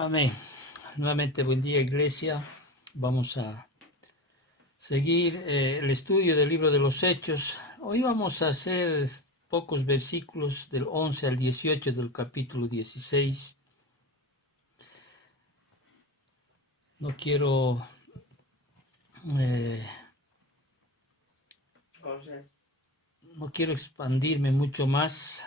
Amén. Nuevamente, buen día, iglesia. Vamos a seguir el estudio del libro de los Hechos. Hoy vamos a hacer pocos versículos del 11 al 18 del capítulo 16. No quiero expandirme mucho más.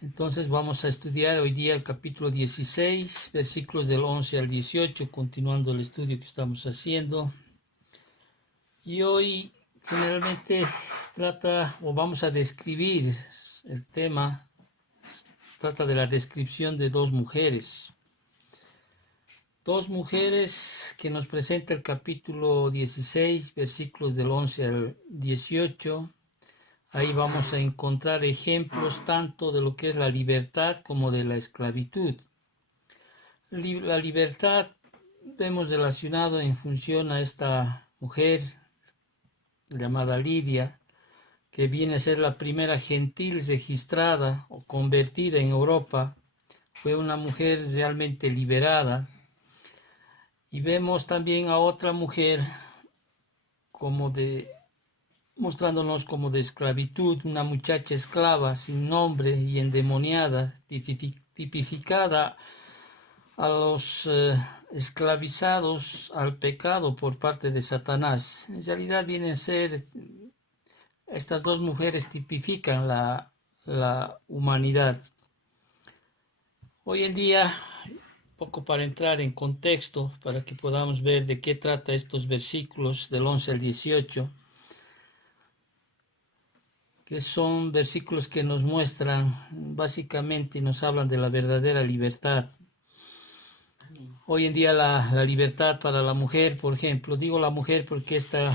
Entonces vamos a estudiar hoy día el capítulo 16, versículos del 11 al 18, continuando el estudio que estamos haciendo. Y hoy generalmente vamos a describir el tema, trata de la descripción de dos mujeres. Dos mujeres que nos presenta el capítulo 16, versículos del 11 al 18. Ahí vamos a encontrar ejemplos tanto de lo que es la libertad como de la esclavitud. La libertad vemos relacionado en función a esta mujer llamada Lidia, que viene a ser la primera gentil registrada o convertida en Europa. Fue una mujer realmente liberada. Y vemos también a otra mujer mostrándonos como de esclavitud, una muchacha esclava sin nombre y endemoniada, tipificada a los esclavizados al pecado por parte de Satanás. En realidad vienen a ser, estas dos mujeres tipifican la humanidad. Hoy en día, poco para entrar en contexto, para que podamos ver de qué trata estos versículos del 11 al 18, que son versículos que nos muestran, básicamente nos hablan de la verdadera libertad. Hoy en día la libertad para la mujer, por ejemplo, digo la mujer porque esta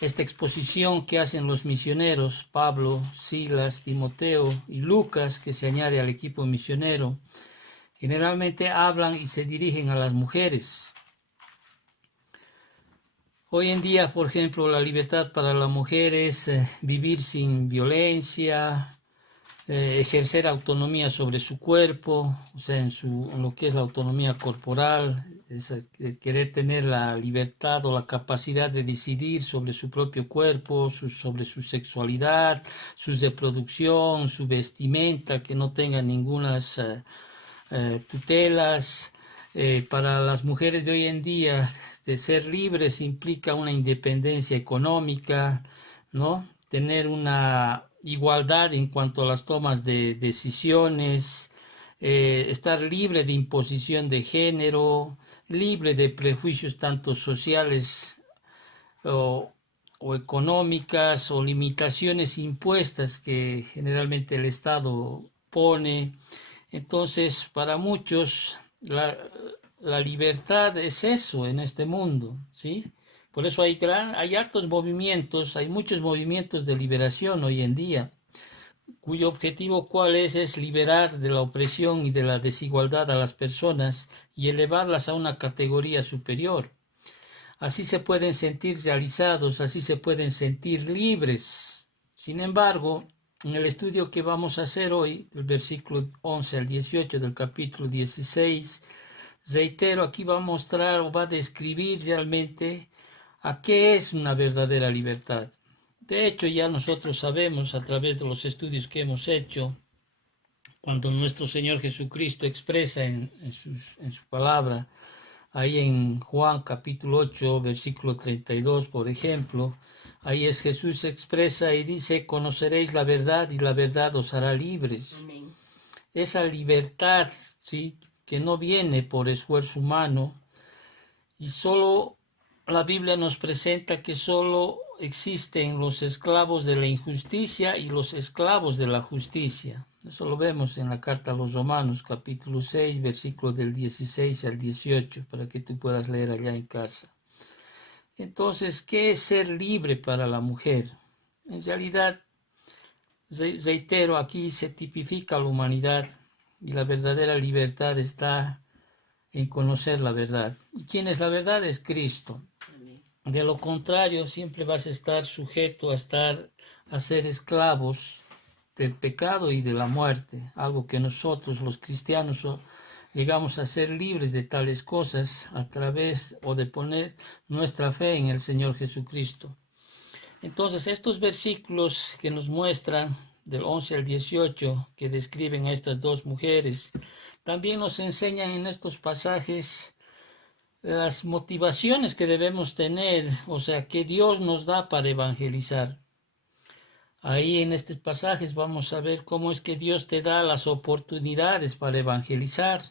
exposición que hacen los misioneros, Pablo, Silas, Timoteo y Lucas, que se añade al equipo misionero, generalmente hablan y se dirigen a las mujeres. Hoy en día, por ejemplo, la libertad para la mujer es vivir sin violencia, ejercer autonomía sobre su cuerpo, o sea, en lo que es la autonomía corporal, es querer tener la libertad o la capacidad de decidir sobre su propio cuerpo, sobre su sexualidad, su reproducción, su vestimenta, que no tenga ninguna tutelas. Para las mujeres de hoy en día, de ser libres implica una independencia económica, ¿no? Tener una igualdad en cuanto a las tomas de decisiones, estar libre de imposición de género, libre de prejuicios tanto sociales o económicas o limitaciones impuestas que generalmente el Estado pone. Entonces, para muchos, la libertad es eso en este mundo, ¿sí? Por eso hay hartos movimientos, hay muchos movimientos de liberación hoy en día, cuyo objetivo ¿cuál es liberar de la opresión y de la desigualdad a las personas y elevarlas a una categoría superior. Así se pueden sentir realizados, así se pueden sentir libres. Sin embargo, en el estudio que vamos a hacer hoy, el versículo 11 al 18 del capítulo 16, reitero, aquí va a mostrar o va a describir realmente a qué es una verdadera libertad. De hecho, ya nosotros sabemos a través de los estudios que hemos hecho, cuando nuestro Señor Jesucristo expresa en su palabra, ahí en Juan capítulo 8, versículo 32, por ejemplo, ahí es Jesús expresa y dice, conoceréis la verdad y la verdad os hará libres. Amén. Esa libertad, ¿sí?, que no viene por esfuerzo humano, y solo la Biblia nos presenta que solo existen los esclavos de la injusticia y los esclavos de la justicia. Eso lo vemos en la carta a los Romanos, capítulo 6, versículos del 16 al 18, para que tú puedas leer allá en casa. Entonces, ¿qué es ser libre para la mujer? En realidad, reitero, aquí se tipifica la humanidad y la verdadera libertad está en conocer la verdad. ¿Y quién es la verdad? Es Cristo. De lo contrario, siempre vas a estar sujeto a ser esclavos del pecado y de la muerte, algo que nosotros los cristianos llegamos a ser libres de tales cosas a través o de poner nuestra fe en el Señor Jesucristo. Entonces, estos versículos que nos muestran del 11 al 18, que describen a estas dos mujeres, también nos enseñan en estos pasajes las motivaciones que debemos tener, o sea, que Dios nos da para evangelizar. Ahí en estos pasajes vamos a ver cómo es que Dios te da las oportunidades para evangelizar.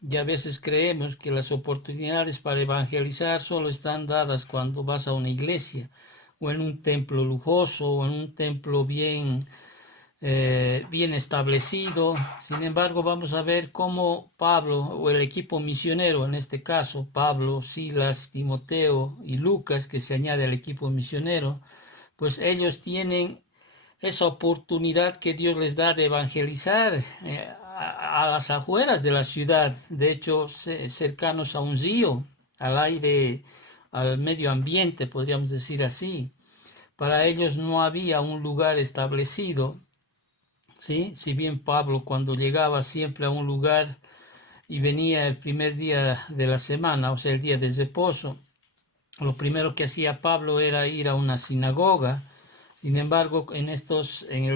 Y a veces creemos que las oportunidades para evangelizar solo están dadas cuando vas a una iglesia, o en un templo lujoso, o en un templo bien establecido. Sin embargo, vamos a ver cómo Pablo, o el equipo misionero, en este caso, Pablo, Silas, Timoteo y Lucas, que se añade al equipo misionero, pues ellos tienen esa oportunidad que Dios les da de evangelizar a las afueras de la ciudad, de hecho, cercanos a un río, al aire, al medio ambiente, podríamos decir así. Para ellos no había un lugar establecido, ¿sí? Si bien Pablo, cuando llegaba siempre a un lugar y venía el primer día de la semana, o sea, el día de reposo, lo primero que hacía Pablo era ir a una sinagoga. Sin embargo, en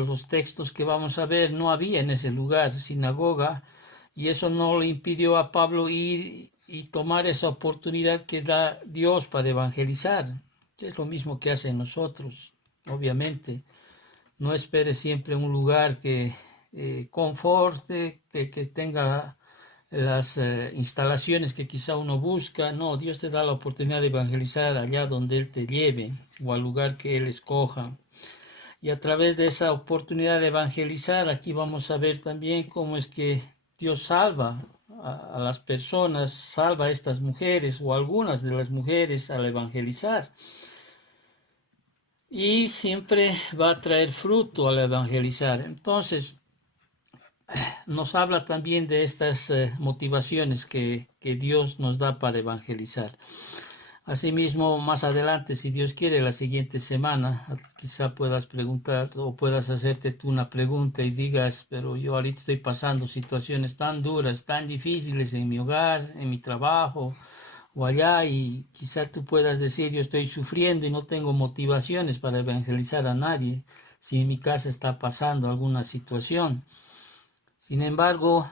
los textos que vamos a ver, no había en ese lugar sinagoga, y eso no le impidió a Pablo ir y tomar esa oportunidad que da Dios para evangelizar. Es lo mismo que hace nosotros, obviamente. No espere siempre un lugar que conforte, que tenga las instalaciones que quizá uno busca. No, Dios te da la oportunidad de evangelizar allá donde Él te lleve, o al lugar que Él escoja. Y a través de esa oportunidad de evangelizar, aquí vamos a ver también cómo es que Dios salva a las personas, salva a estas mujeres o algunas de las mujeres al evangelizar. Y siempre va a traer fruto al evangelizar. Entonces, nos habla también de estas motivaciones que Dios nos da para evangelizar. Asimismo, más adelante, si Dios quiere, la siguiente semana, quizá puedas preguntar o puedas hacerte tú una pregunta y digas, pero yo ahorita estoy pasando situaciones tan duras, tan difíciles en mi hogar, en mi trabajo o allá, y quizá tú puedas decir, yo estoy sufriendo y no tengo motivaciones para evangelizar a nadie si en mi casa está pasando alguna situación. Sin embargo,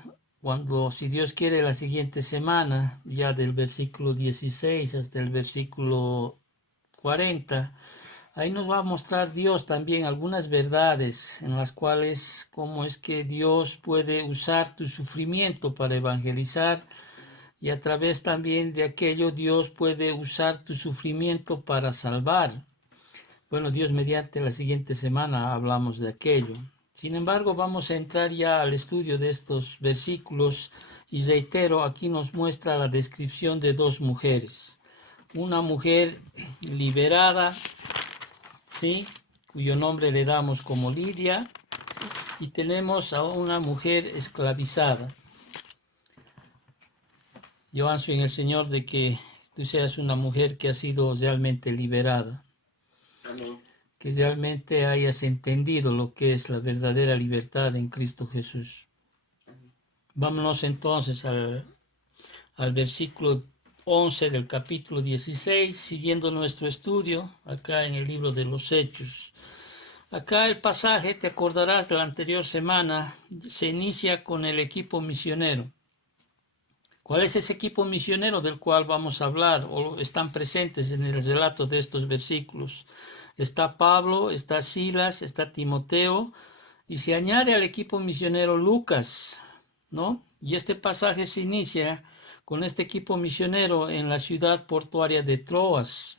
si Dios quiere, la siguiente semana, ya del versículo 16 hasta el versículo 40, ahí nos va a mostrar Dios también algunas verdades en las cuales cómo es que Dios puede usar tu sufrimiento para evangelizar, y a través también de aquello Dios puede usar tu sufrimiento para salvar. Bueno, Dios mediante, la siguiente semana hablamos de aquello. Sin embargo, vamos a entrar ya al estudio de estos versículos y reitero, aquí nos muestra la descripción de dos mujeres. Una mujer liberada, ¿sí?, cuyo nombre le damos como Lidia, y tenemos a una mujer esclavizada. Yo anso en el Señor de que tú seas una mujer que ha sido realmente liberada. Amén. Que realmente hayas entendido lo que es la verdadera libertad en Cristo Jesús. Vámonos entonces al versículo 11 del capítulo 16, siguiendo nuestro estudio acá en el libro de los Hechos. Acá el pasaje, te acordarás de la anterior semana, se inicia con el equipo misionero. ¿Cuál es ese equipo misionero del cual vamos a hablar o están presentes en el relato de estos versículos? Está Pablo, está Silas, está Timoteo, y se añade al equipo misionero Lucas, ¿no? Y este pasaje se inicia con este equipo misionero en la ciudad portuaria de Troas,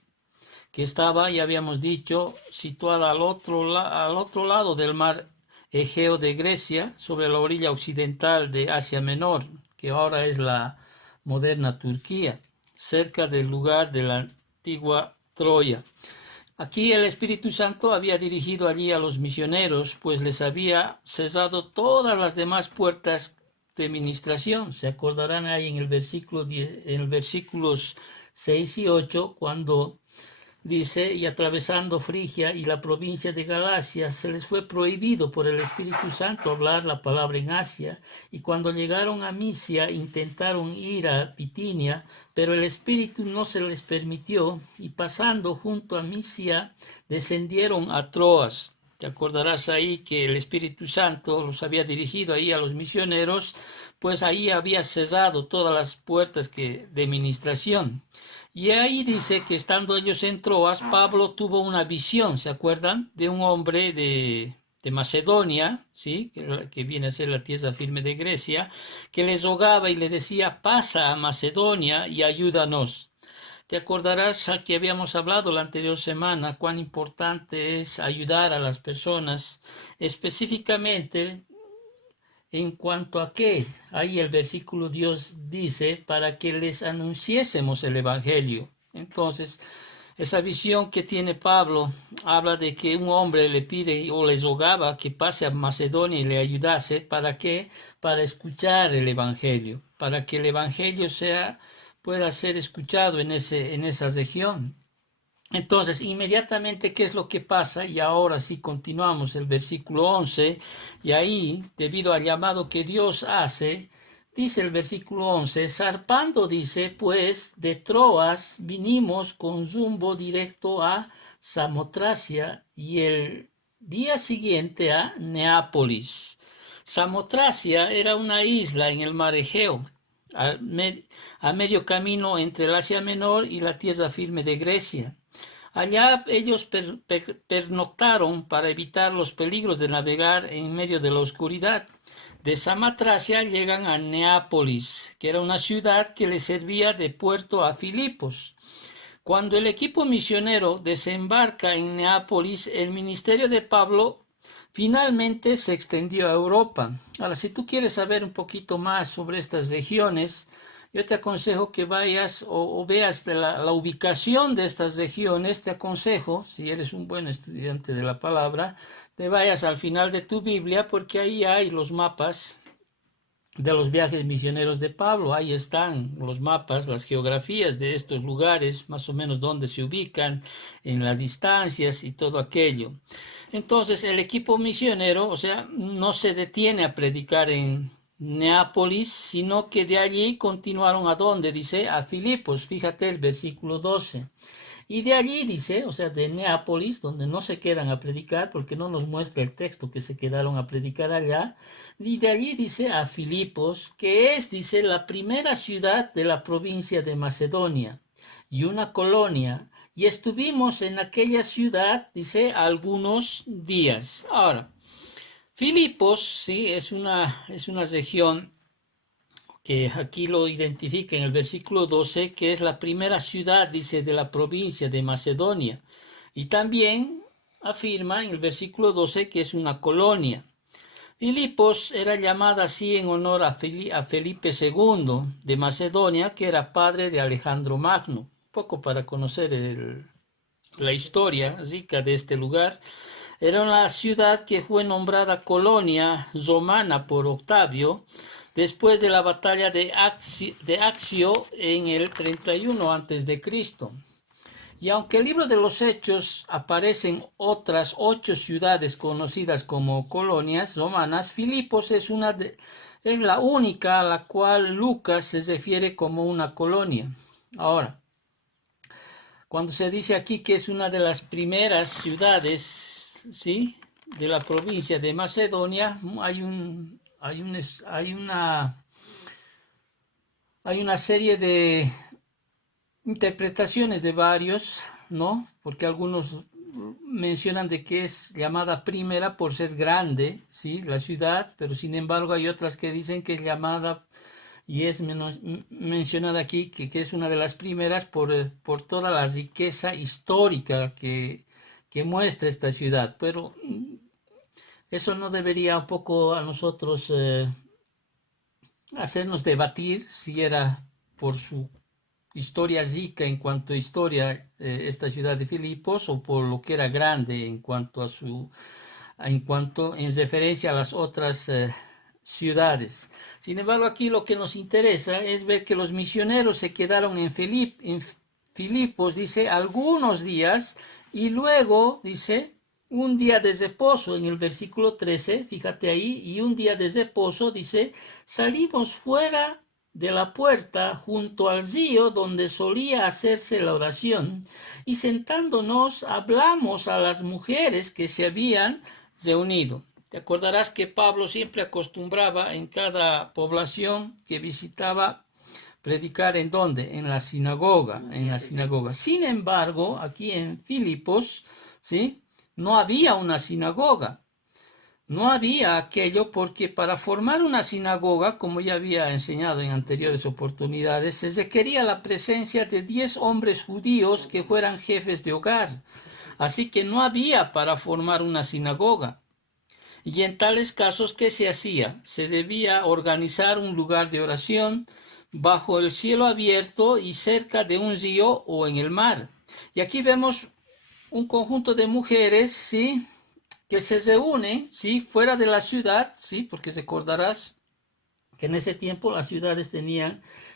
que estaba, ya habíamos dicho, situada al otro lado del mar Egeo de Grecia, sobre la orilla occidental de Asia Menor, que ahora es la moderna Turquía, cerca del lugar de la antigua Troya. Aquí el Espíritu Santo había dirigido allí a los misioneros, pues les había cerrado todas las demás puertas de ministración. Se acordarán ahí en el versículo 10, en los versículos 6 y 8, cuando dice, y atravesando Frigia y la provincia de Galacia, se les fue prohibido por el Espíritu Santo hablar la palabra en Asia, y cuando llegaron a Misia intentaron ir a Bitinia, pero el Espíritu no se les permitió, y pasando junto a Misia, descendieron a Troas. Te acordarás ahí que el Espíritu Santo los había dirigido ahí a los misioneros, pues ahí había cerrado todas las puertas de ministración. Y ahí dice que estando ellos en Troas, Pablo tuvo una visión, ¿se acuerdan? De un hombre de Macedonia, ¿sí? Que viene a ser la tierra firme de Grecia, que les rogaba y le decía, pasa a Macedonia y ayúdanos. Te acordarás que habíamos hablado la anterior semana cuán importante es ayudar a las personas, específicamente en cuanto a que ahí el versículo Dios dice para que les anunciésemos el evangelio. Entonces, esa visión que tiene Pablo habla de que un hombre le pide o les rogaba que pase a Macedonia y le ayudase. ¿Para qué? Para escuchar el evangelio, para que el evangelio pueda ser escuchado en esa región. Entonces, inmediatamente, ¿qué es lo que pasa? Y ahora sí continuamos el versículo 11, y ahí, debido al llamado que Dios hace, dice el versículo 11, zarpando, dice, pues, de Troas vinimos con rumbo directo a Samotracia y el día siguiente a Neápolis. Samotracia era una isla en el mar Egeo, a medio camino entre el Asia Menor y la tierra firme de Grecia. Allá ellos pernoctaron para evitar los peligros de navegar en medio de la oscuridad. De Samotracia llegan a Neápolis, que era una ciudad que les servía de puerto a Filipos. Cuando el equipo misionero desembarca en Neápolis, el ministerio de Pablo finalmente se extendió a Europa. Ahora, si tú quieres saber un poquito más sobre estas regiones, yo te aconsejo que vayas o veas la ubicación de estas regiones. Te aconsejo, si eres un buen estudiante de la palabra, te vayas al final de tu Biblia, porque ahí hay los mapas de los viajes misioneros de Pablo. Ahí están los mapas, las geografías de estos lugares, más o menos dónde se ubican, en las distancias y todo aquello. Entonces el equipo misionero, o sea, no se detiene a predicar en Neápolis, sino que de allí continuaron a dónde, dice, a Filipos. Fíjate el versículo 12. Y de allí dice, o sea, de Neápolis, donde no se quedan a predicar, porque no nos muestra el texto que se quedaron a predicar allá, y de allí dice a Filipos, que es, dice, la primera ciudad de la provincia de Macedonia, y una colonia, y estuvimos en aquella ciudad, dice, algunos días. Ahora, Filipos, sí, es una región que aquí lo identifica en el versículo 12, que es la primera ciudad, dice, de la provincia de Macedonia. Y también afirma en el versículo 12 que es una colonia. Filipos era llamada así en honor a Felipe II de Macedonia, que era padre de Alejandro Magno. Un poco para conocer la historia rica de este lugar. Era una ciudad que fue nombrada colonia romana por Octavio, después de la batalla de Accio en el 31 a.C. Y aunque en el libro de los Hechos aparecen otras 8 ciudades conocidas como colonias romanas, Filipos es la única a la cual Lucas se refiere como una colonia. Ahora, cuando se dice aquí que es una de las primeras ciudades, ¿sí?, de la provincia de Macedonia, hay una serie de interpretaciones de varios, ¿no? Porque algunos mencionan de que es llamada primera por ser grande, ¿sí?, la ciudad, pero sin embargo hay otras que dicen que es llamada y es mencionada aquí que es una de las primeras por toda la riqueza histórica que muestra esta ciudad. Pero eso no debería un poco a nosotros hacernos debatir si era por su historia rica en cuanto a historia esta ciudad de Filipos, o por lo que era grande en cuanto en referencia a las otras ciudades. Sin embargo, aquí lo que nos interesa es ver que los misioneros se quedaron en Filipos, dice, algunos días, y luego, dice, un día de reposo, en el versículo 13, fíjate ahí, y un día de reposo, dice, salimos fuera de la puerta junto al río donde solía hacerse la oración, y sentándonos hablamos a las mujeres que se habían reunido. Te acordarás que Pablo siempre acostumbraba en cada población que visitaba predicar en dónde, en la sinagoga. Sin embargo, aquí en Filipos, ¿sí? No había una sinagoga. No había aquello porque para formar una sinagoga, como ya había enseñado en anteriores oportunidades, se requería la presencia de 10 hombres judíos que fueran jefes de hogar. Así que no había para formar una sinagoga. Y en tales casos, ¿qué se hacía? Se debía organizar un lugar de oración bajo el cielo abierto y cerca de un río o en el mar. Y aquí vemos un conjunto de mujeres, ¿sí?, que se reúnen, ¿sí?, fuera de la ciudad, ¿sí?, porque recordarás que en ese tiempo las ciudades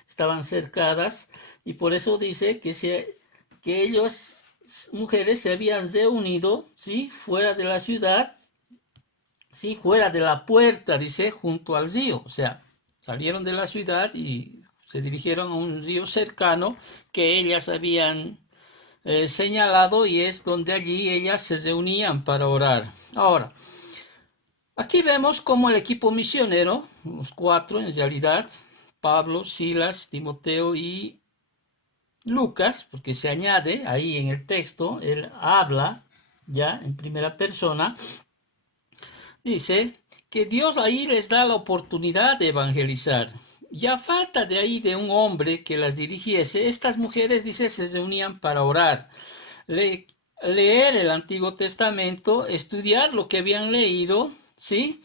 estaban cercadas, y por eso dice que ellos, mujeres, se habían reunido, ¿sí?, fuera de la ciudad, ¿sí?, fuera de la puerta, dice, junto al río. O sea, salieron de la ciudad y se dirigieron a un río cercano que ellas habían señalado, y es donde allí ellas se reunían para orar. Ahora, aquí vemos cómo el equipo misionero, los 4 en realidad, Pablo, Silas, Timoteo y Lucas, porque se añade ahí en el texto, él habla ya en primera persona, dice que Dios ahí les da la oportunidad de evangelizar. Y a falta de ahí de un hombre que las dirigiese, estas mujeres, dice, se reunían para orar, leer el Antiguo Testamento, estudiar lo que habían leído, ¿sí?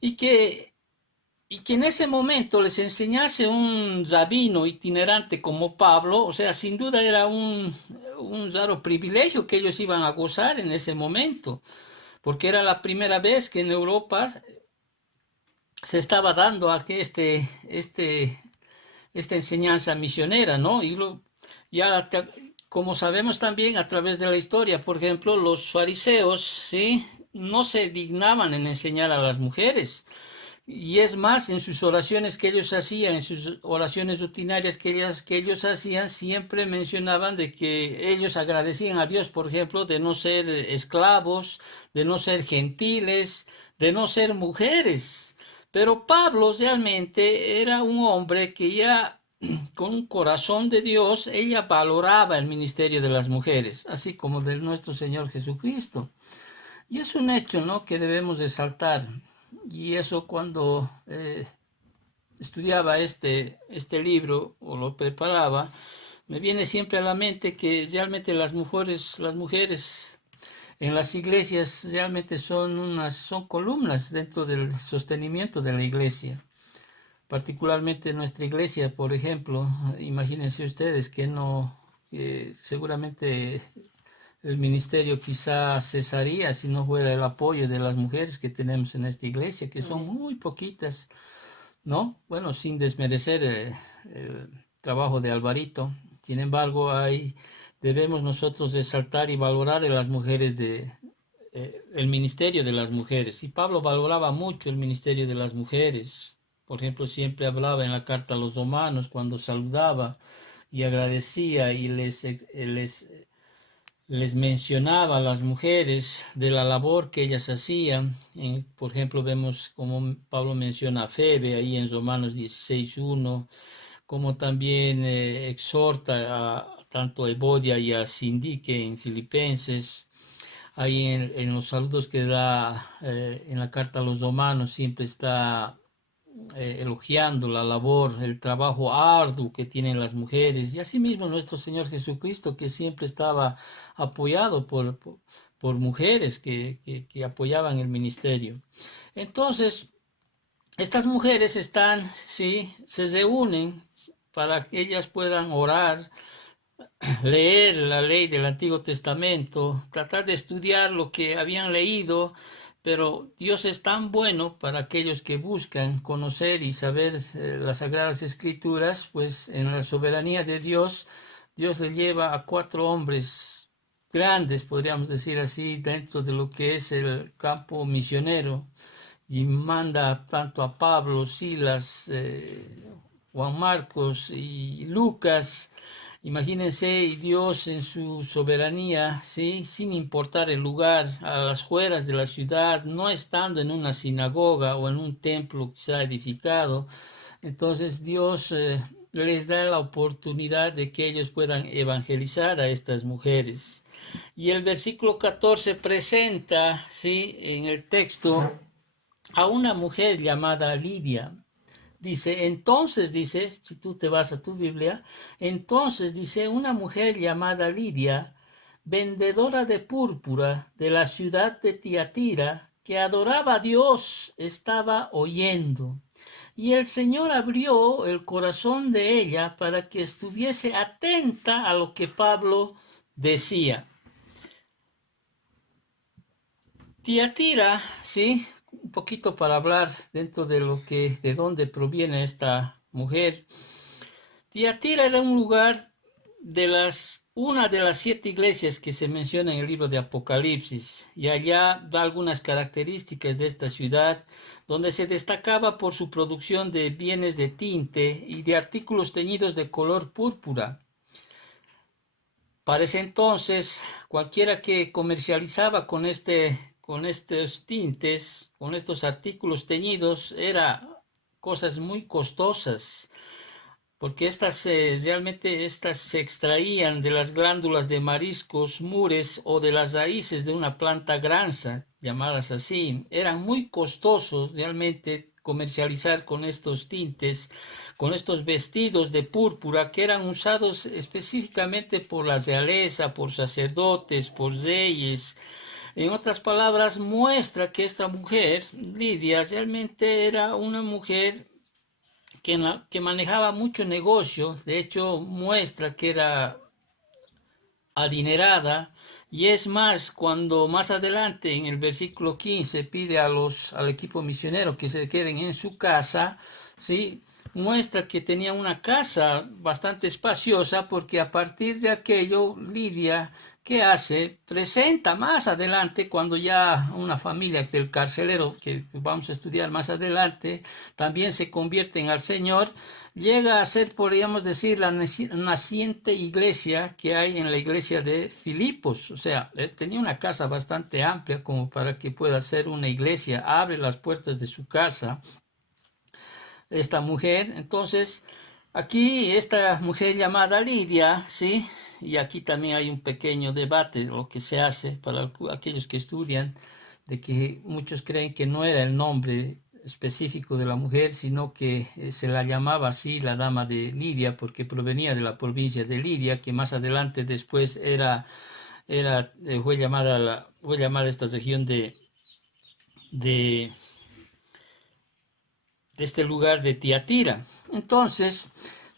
Y que en ese momento les enseñase un rabino itinerante como Pablo. O sea, sin duda era un raro privilegio que ellos iban a gozar en ese momento, porque era la primera vez que en Europa se estaba dando aquí esta enseñanza misionera, ¿no? Y ya como sabemos también a través de la historia, por ejemplo, los fariseos, ¿sí?, no se dignaban en enseñar a las mujeres. Y es más, en sus oraciones que ellos hacían, en sus oraciones rutinarias que ellos hacían, siempre mencionaban de que ellos agradecían a Dios, por ejemplo, de no ser esclavos, de no ser gentiles, de no ser mujeres. Pero Pablo realmente era un hombre que ya con un corazón de Dios, ella valoraba el ministerio de las mujeres, así como de nuestro Señor Jesucristo. Y es un hecho, ¿no?, que debemos resaltar. Y eso cuando estudiaba este libro o lo preparaba, me viene siempre a la mente que realmente las mujeres en las iglesias realmente son columnas dentro del sostenimiento de la iglesia. Particularmente nuestra iglesia, por ejemplo, imagínense ustedes que seguramente el ministerio quizá cesaría si no fuera el apoyo de las mujeres que tenemos en esta iglesia, que son muy poquitas, ¿no? Bueno, sin desmerecer el trabajo de Alvarito. Sin embargo, debemos nosotros resaltar y valorar a las mujeres el ministerio de las mujeres. Y Pablo valoraba mucho el ministerio de las mujeres. Por ejemplo, siempre hablaba en la carta a los romanos cuando saludaba y agradecía y les mencionaba a las mujeres de la labor que ellas hacían. Por ejemplo, vemos como Pablo menciona a Febe ahí en Romanos 16:1, como también exhorta tanto a Evodia y a Sindique en Filipenses. Ahí en los saludos que da en la carta a los romanos siempre está elogiando la labor, el trabajo arduo que tienen las mujeres, y asimismo nuestro Señor Jesucristo, que siempre estaba apoyado por mujeres que apoyaban el ministerio. Entonces, estas mujeres se reúnen para que ellas puedan orar, leer la ley del Antiguo Testamento, tratar de estudiar lo que habían leído. Pero Dios es tan bueno para aquellos que buscan conocer y saber las Sagradas Escrituras, pues en la soberanía de Dios Dios le lleva a 4 hombres grandes, podríamos decir así, dentro de lo que es el campo misionero, y manda tanto a Pablo, Silas, Juan Marcos y Lucas. Imagínense, y Dios en su soberanía, ¿sí? Sin importar el lugar, a las afueras de la ciudad, no estando en una sinagoga o en un templo que se ha edificado. Entonces Dios les da la oportunidad de que ellos puedan evangelizar a estas mujeres. Y el versículo 14 presenta, ¿sí?, en el texto, a una mujer llamada Lidia. Dice, entonces, dice, si tú te vas a tu Biblia, entonces, dice, una mujer llamada Lidia, vendedora de púrpura de la ciudad de Tiatira, que adoraba a Dios, estaba oyendo. Y el Señor abrió el corazón de ella para que estuviese atenta a lo que Pablo decía. Tiatira, sí, un poquito para hablar dentro de lo que, de dónde proviene esta mujer. Tiatira era un lugar una de las 7 iglesias que se menciona en el libro de Apocalipsis, y allá da algunas características de esta ciudad, donde se destacaba por su producción de bienes de tinte y de artículos teñidos de color púrpura. Para ese entonces, cualquiera que comercializaba con estos tintes, con estos artículos teñidos, era cosas muy costosas, porque realmente estas se extraían de las glándulas de mariscos, mures o de las raíces de una planta granza, llamadas así. Eran muy costosos realmente comercializar con estos tintes, con estos vestidos de púrpura que eran usados específicamente por la realeza, por sacerdotes, por reyes. En otras palabras, muestra que esta mujer, Lidia, realmente era una mujer que manejaba mucho negocio. De hecho, muestra que era adinerada, y es más, cuando más adelante en el versículo 15 pide al equipo misionero que se queden en su casa, ¿sí?, muestra que tenía una casa bastante espaciosa, porque a partir de aquello, Lidia, ¿qué hace? Presenta más adelante, cuando ya una familia del carcelero, que vamos a estudiar más adelante, también se convierten al Señor, llega a ser, podríamos decir, la naciente iglesia que hay en la iglesia de Filipos. O sea, él tenía una casa bastante amplia como para que pueda ser una iglesia, abre las puertas de su casa esta mujer. Entonces, aquí esta mujer llamada Lidia, ¿sí? Y aquí también hay un pequeño debate, lo que se hace para aquellos que estudian, de que muchos creen que no era el nombre específico de la mujer, sino que se la llamaba así la dama de Lidia, porque provenía de la provincia de Lidia, que más adelante después fue llamada esta región de este lugar de Tiatira. Entonces,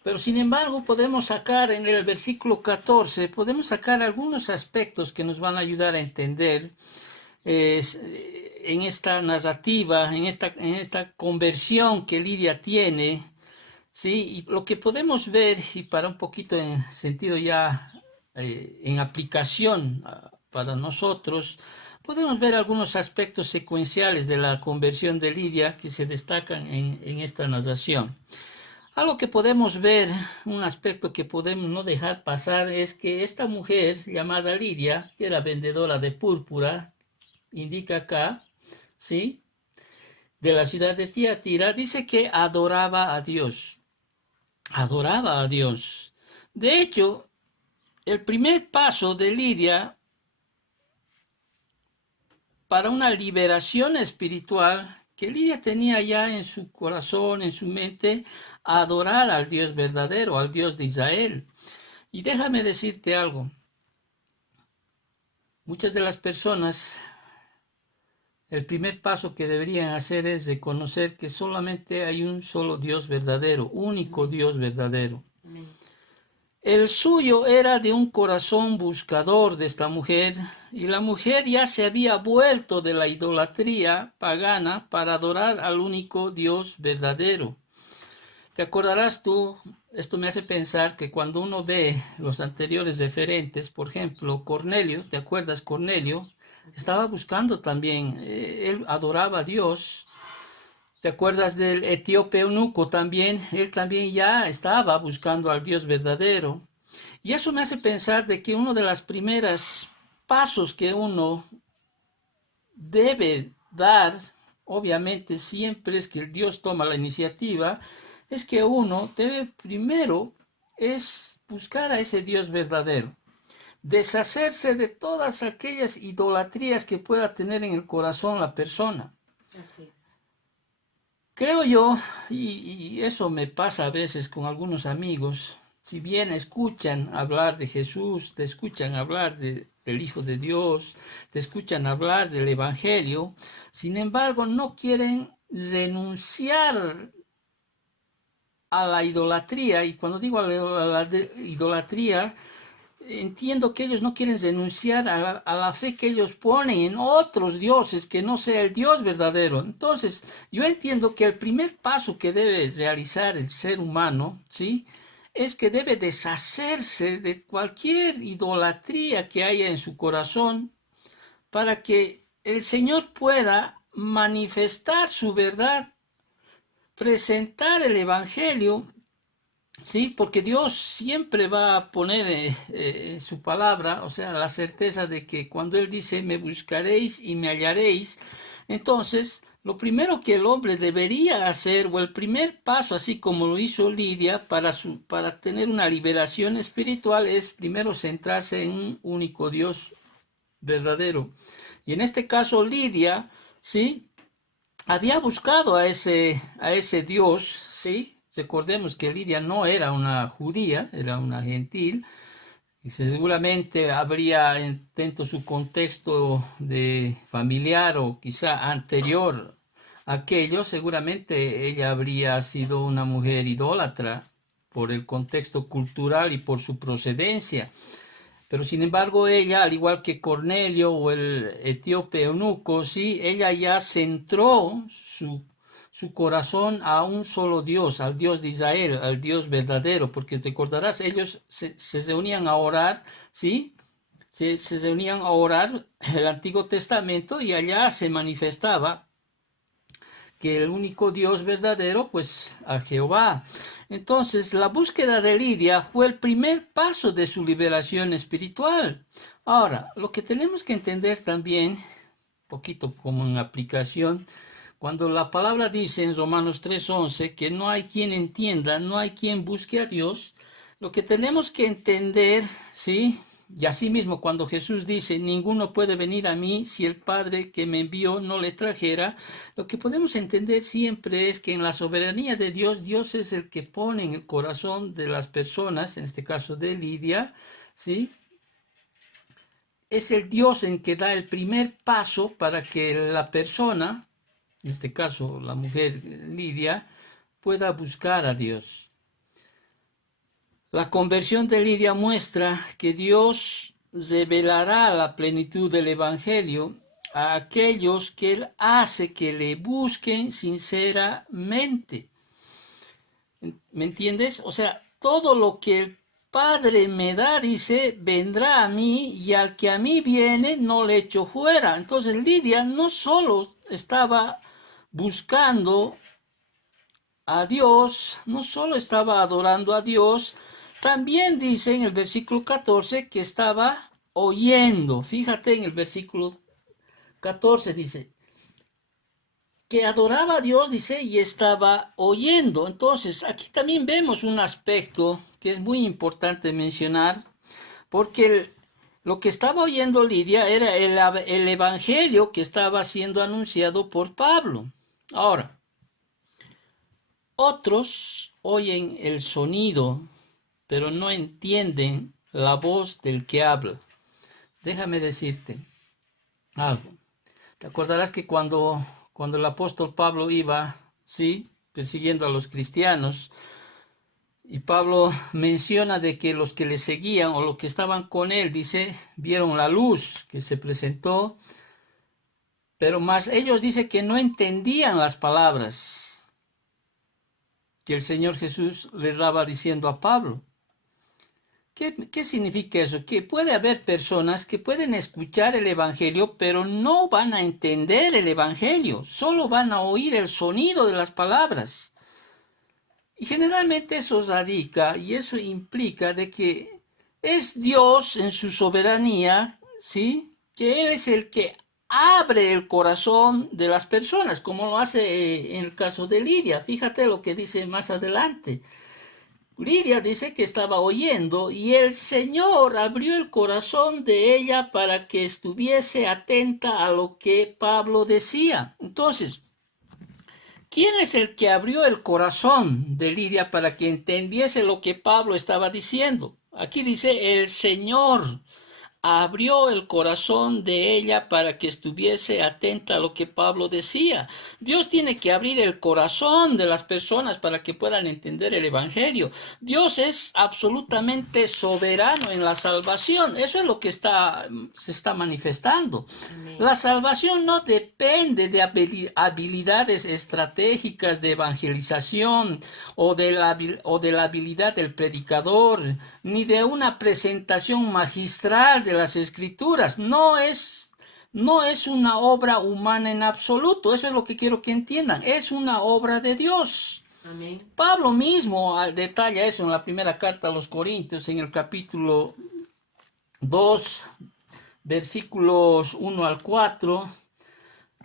pero sin embargo podemos sacar en el versículo 14, podemos sacar algunos aspectos que nos van a ayudar a entender en esta narrativa, en esta conversión que Lidia tiene, ¿sí? Y lo que podemos ver, y para un poquito en sentido ya en aplicación para nosotros, podemos ver algunos aspectos secuenciales de la conversión de Lidia que se destacan en esta narración. Algo que podemos ver, un aspecto que podemos no dejar pasar, es que esta mujer llamada Lidia, que era vendedora de púrpura, indica acá, ¿sí?, de la ciudad de Tiatira, dice que adoraba a Dios. Adoraba a Dios. De hecho, el primer paso de Lidia para una liberación espiritual que Lidia tenía ya en su corazón, en su mente, adorar al Dios verdadero, al Dios de Israel. Y déjame decirte algo. Muchas de las personas, el primer paso que deberían hacer es reconocer que solamente hay un solo Dios verdadero, único Dios verdadero. El suyo era de un corazón buscador de esta mujer, y la mujer ya se había vuelto de la idolatría pagana para adorar al único Dios verdadero. te acordarás tú, esto me hace pensar que cuando uno ve los anteriores referentes, por ejemplo, Cornelio, ¿te acuerdas? Cornelio estaba buscando también, él adoraba a Dios. ¿Te acuerdas del etíope eunuco también? Él también ya estaba buscando al Dios verdadero. Y eso me hace pensar de que uno de los primeros pasos que uno debe dar, obviamente siempre es que el Dios toma la iniciativa, es que uno debe primero es buscar a ese Dios verdadero, deshacerse de todas aquellas idolatrías que pueda tener en el corazón la persona. Así es. Creo yo, y eso me pasa a veces con algunos amigos, si bien escuchan hablar de Jesús, te escuchan hablar del Hijo de Dios, te escuchan hablar del Evangelio, sin embargo no quieren renunciar a la idolatría, y cuando digo a la idolatría, entiendo que ellos no quieren renunciar a la fe que ellos ponen en otros dioses que no sea el Dios verdadero. Entonces, yo entiendo que el primer paso que debe realizar el ser humano, ¿sí? Es que debe deshacerse de cualquier idolatría que haya en su corazón para que el Señor pueda manifestar su verdad, presentar el Evangelio. Sí, porque Dios siempre va a poner en su palabra, o sea, la certeza de que cuando Él dice, me buscaréis y me hallaréis, entonces lo primero que el hombre debería hacer, o el primer paso, así como lo hizo Lidia, para tener una liberación espiritual, es primero centrarse en un único Dios verdadero. Y en este caso, Lidia, ¿sí? Había buscado a ese Dios, ¿sí? Recordemos que Lidia no era una judía, era una gentil, y seguramente habría, dentro de su contexto de familiar o quizá anterior a aquello, seguramente ella habría sido una mujer idólatra por el contexto cultural y por su procedencia. Pero sin embargo ella, al igual que Cornelio o el etíope eunuco, sí, ella ya centró su corazón a un solo Dios, al Dios de Israel, al Dios verdadero, porque recordarás, ellos se reunían a orar, ¿sí? Se reunían a orar el Antiguo Testamento y allá se manifestaba que el único Dios verdadero, pues a Jehová. Entonces, la búsqueda de Lidia fue el primer paso de su liberación espiritual. Ahora, lo que tenemos que entender también, un poquito como en aplicación, cuando la palabra dice en Romanos 3:11 que no hay quien entienda, no hay quien busque a Dios, lo que tenemos que entender, ¿sí? Y asimismo, cuando Jesús dice, ninguno puede venir a mí si el Padre que me envió no le trajera, lo que podemos entender siempre es que en la soberanía de Dios, Dios es el que pone en el corazón de las personas, en este caso de Lidia, ¿sí? Es el Dios en que da el primer paso para que la persona, en este caso la mujer Lidia, pueda buscar a Dios. La conversión de Lidia muestra que Dios revelará la plenitud del Evangelio a aquellos que Él hace que le busquen sinceramente. ¿Me entiendes? O sea, todo lo que el Padre me da, dice, vendrá a mí, y al que a mí viene no le echo fuera. Entonces Lidia no solo estaba buscando a Dios, no solo estaba adorando a Dios, también dice en el versículo 14 que estaba oyendo. Fíjate en el versículo 14 dice que adoraba a Dios, dice, y estaba oyendo. Entonces, aquí también vemos un aspecto que es muy importante mencionar, porque lo que estaba oyendo Lidia era el evangelio que estaba siendo anunciado por Pablo. Ahora, otros oyen el sonido, pero no entienden la voz del que habla. Déjame decirte algo. Te acordarás que cuando el apóstol Pablo iba, sí, persiguiendo a los cristianos, y Pablo menciona de que los que le seguían o los que estaban con él, dice, vieron la luz que se presentó, pero más ellos dice que no entendían las palabras. que el Señor Jesús les daba diciendo a Pablo. ¿Qué significa eso? Que puede haber personas que pueden escuchar el Evangelio, pero no van a entender el Evangelio, solo van a oír el sonido de las palabras. Y generalmente eso radica y eso implica de que es Dios en su soberanía, ¿sí? Que Él es el que abre el corazón de las personas, como lo hace en el caso de Lidia. Fíjate lo que dice más adelante. Lidia dice que estaba oyendo y el Señor abrió el corazón de ella para que estuviese atenta a lo que Pablo decía. Entonces, ¿quién es el que abrió el corazón de Lidia para que entendiese lo que Pablo estaba diciendo? Aquí dice, el Señor abrió el corazón de ella para que estuviese atenta a lo que Pablo decía. Dios tiene que abrir el corazón de las personas para que puedan entender el Evangelio. Dios es absolutamente soberano en la salvación. Eso es lo que se está manifestando. Amén. La salvación no depende de habilidades estratégicas de evangelización o de la habilidad del predicador, ni de una presentación magistral de las Escrituras. No es una obra humana en absoluto. Eso es lo que quiero que entiendan. Es una obra de Dios. Amén. Pablo mismo detalla eso en la primera carta a los Corintios, en el capítulo 2, versículos 1 al 4.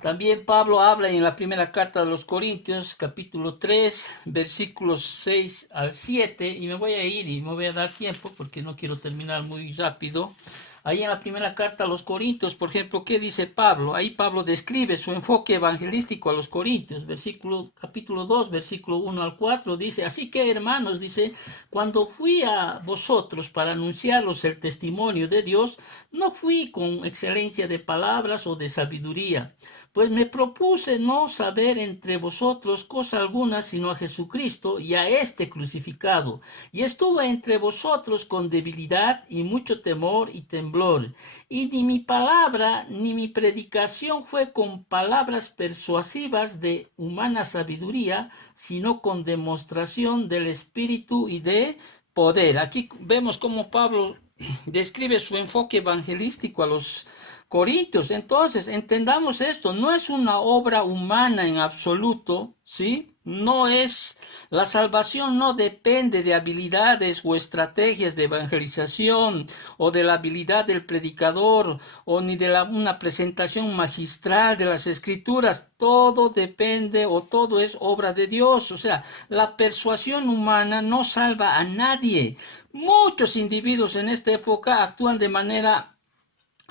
También Pablo habla en la primera carta de los Corintios, capítulo 3, versículos 6 al 7, y me voy a ir y me voy a dar tiempo porque no quiero terminar muy rápido. Ahí en la primera carta a los Corintios, por ejemplo, ¿qué dice Pablo? Ahí Pablo describe su enfoque evangelístico a los Corintios, capítulo 2, versículo 1 al 4, dice, así que hermanos, dice, cuando fui a vosotros para anunciaros el testimonio de Dios, no fui con excelencia de palabras o de sabiduría, pues me propuse no saber entre vosotros cosa alguna sino a Jesucristo y a este crucificado. Y estuve entre vosotros con debilidad y mucho temor y temblor. Y ni mi palabra ni mi predicación fue con palabras persuasivas de humana sabiduría, sino con demostración del Espíritu y de poder. Aquí vemos cómo Pablo describe su enfoque evangelístico a los Corintios. Entonces, entendamos esto, no es una obra humana en absoluto, ¿sí? La salvación no depende de habilidades o estrategias de evangelización o de la habilidad del predicador o ni de una presentación magistral de las Escrituras. Todo depende o todo es obra de Dios. O sea, la persuasión humana no salva a nadie. Muchos individuos en esta época actúan de manera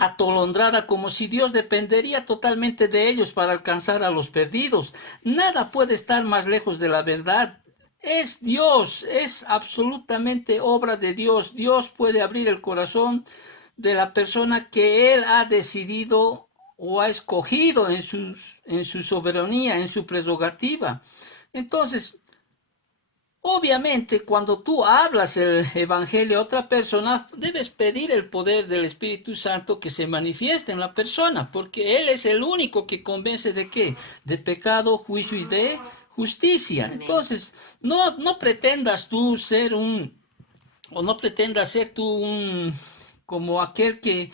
atolondrada, como si Dios dependería totalmente de ellos para alcanzar a los perdidos. Nada puede estar más lejos de la verdad. Es Dios, es absolutamente obra de Dios. Dios puede abrir el corazón de la persona que Él ha decidido o ha escogido en su soberanía, en su prerrogativa. Entonces, obviamente, cuando tú hablas el Evangelio a otra persona, debes pedir el poder del Espíritu Santo que se manifieste en la persona, porque Él es el único que convence ¿de qué? De pecado, juicio y de justicia. Entonces, no pretendas tú ser como aquel que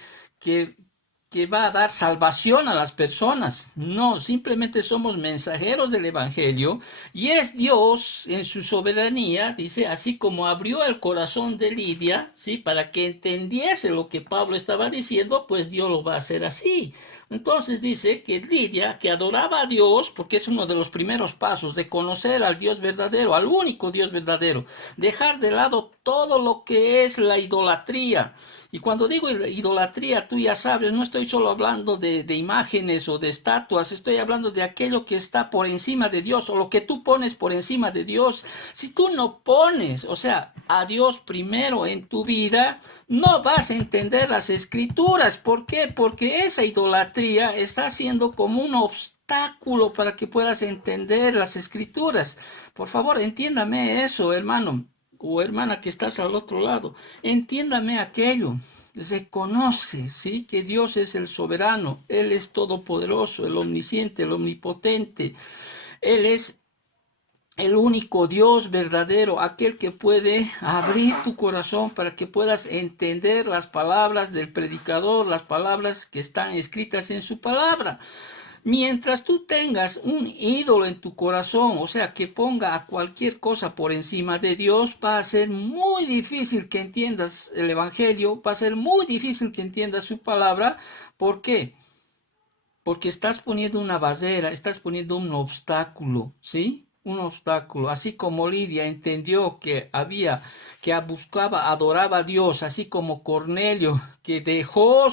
va a dar salvación a las personas. No, simplemente somos mensajeros del Evangelio y es Dios en su soberanía, dice, así como abrió el corazón de Lidia, ¿sí? Para que entendiese lo que Pablo estaba diciendo, pues Dios lo va a hacer así. Entonces dice que Lidia, que adoraba a Dios, porque es uno de los primeros pasos de conocer al Dios verdadero, al único Dios verdadero, dejar de lado todo lo que es la idolatría. Y cuando digo idolatría, tú ya sabes, no estoy solo hablando de imágenes o de estatuas, estoy hablando de aquello que está por encima de Dios o lo que tú pones por encima de Dios. Si tú no pones, o sea, a Dios primero en tu vida, no vas a entender las Escrituras. ¿Por qué? Porque esa idolatría está siendo como un obstáculo para que puedas entender las Escrituras. Por favor, entiéndame eso, hermano o hermana que estás al otro lado, entiéndame aquello, reconoce, ¿sí? Que Dios es el soberano, Él es todopoderoso, el omnisciente, el omnipotente, Él es el único Dios verdadero, aquel que puede abrir tu corazón para que puedas entender las palabras del predicador, las palabras que están escritas en su palabra. Mientras tú tengas un ídolo en tu corazón, o sea, que ponga a cualquier cosa por encima de Dios, va a ser muy difícil que entiendas el Evangelio, va a ser muy difícil que entiendas su palabra. ¿Por qué? Porque estás poniendo una barrera, estás poniendo un obstáculo, ¿sí? Un obstáculo. Así como Lidia entendió que buscaba, adoraba a Dios, así como Cornelio, que dejó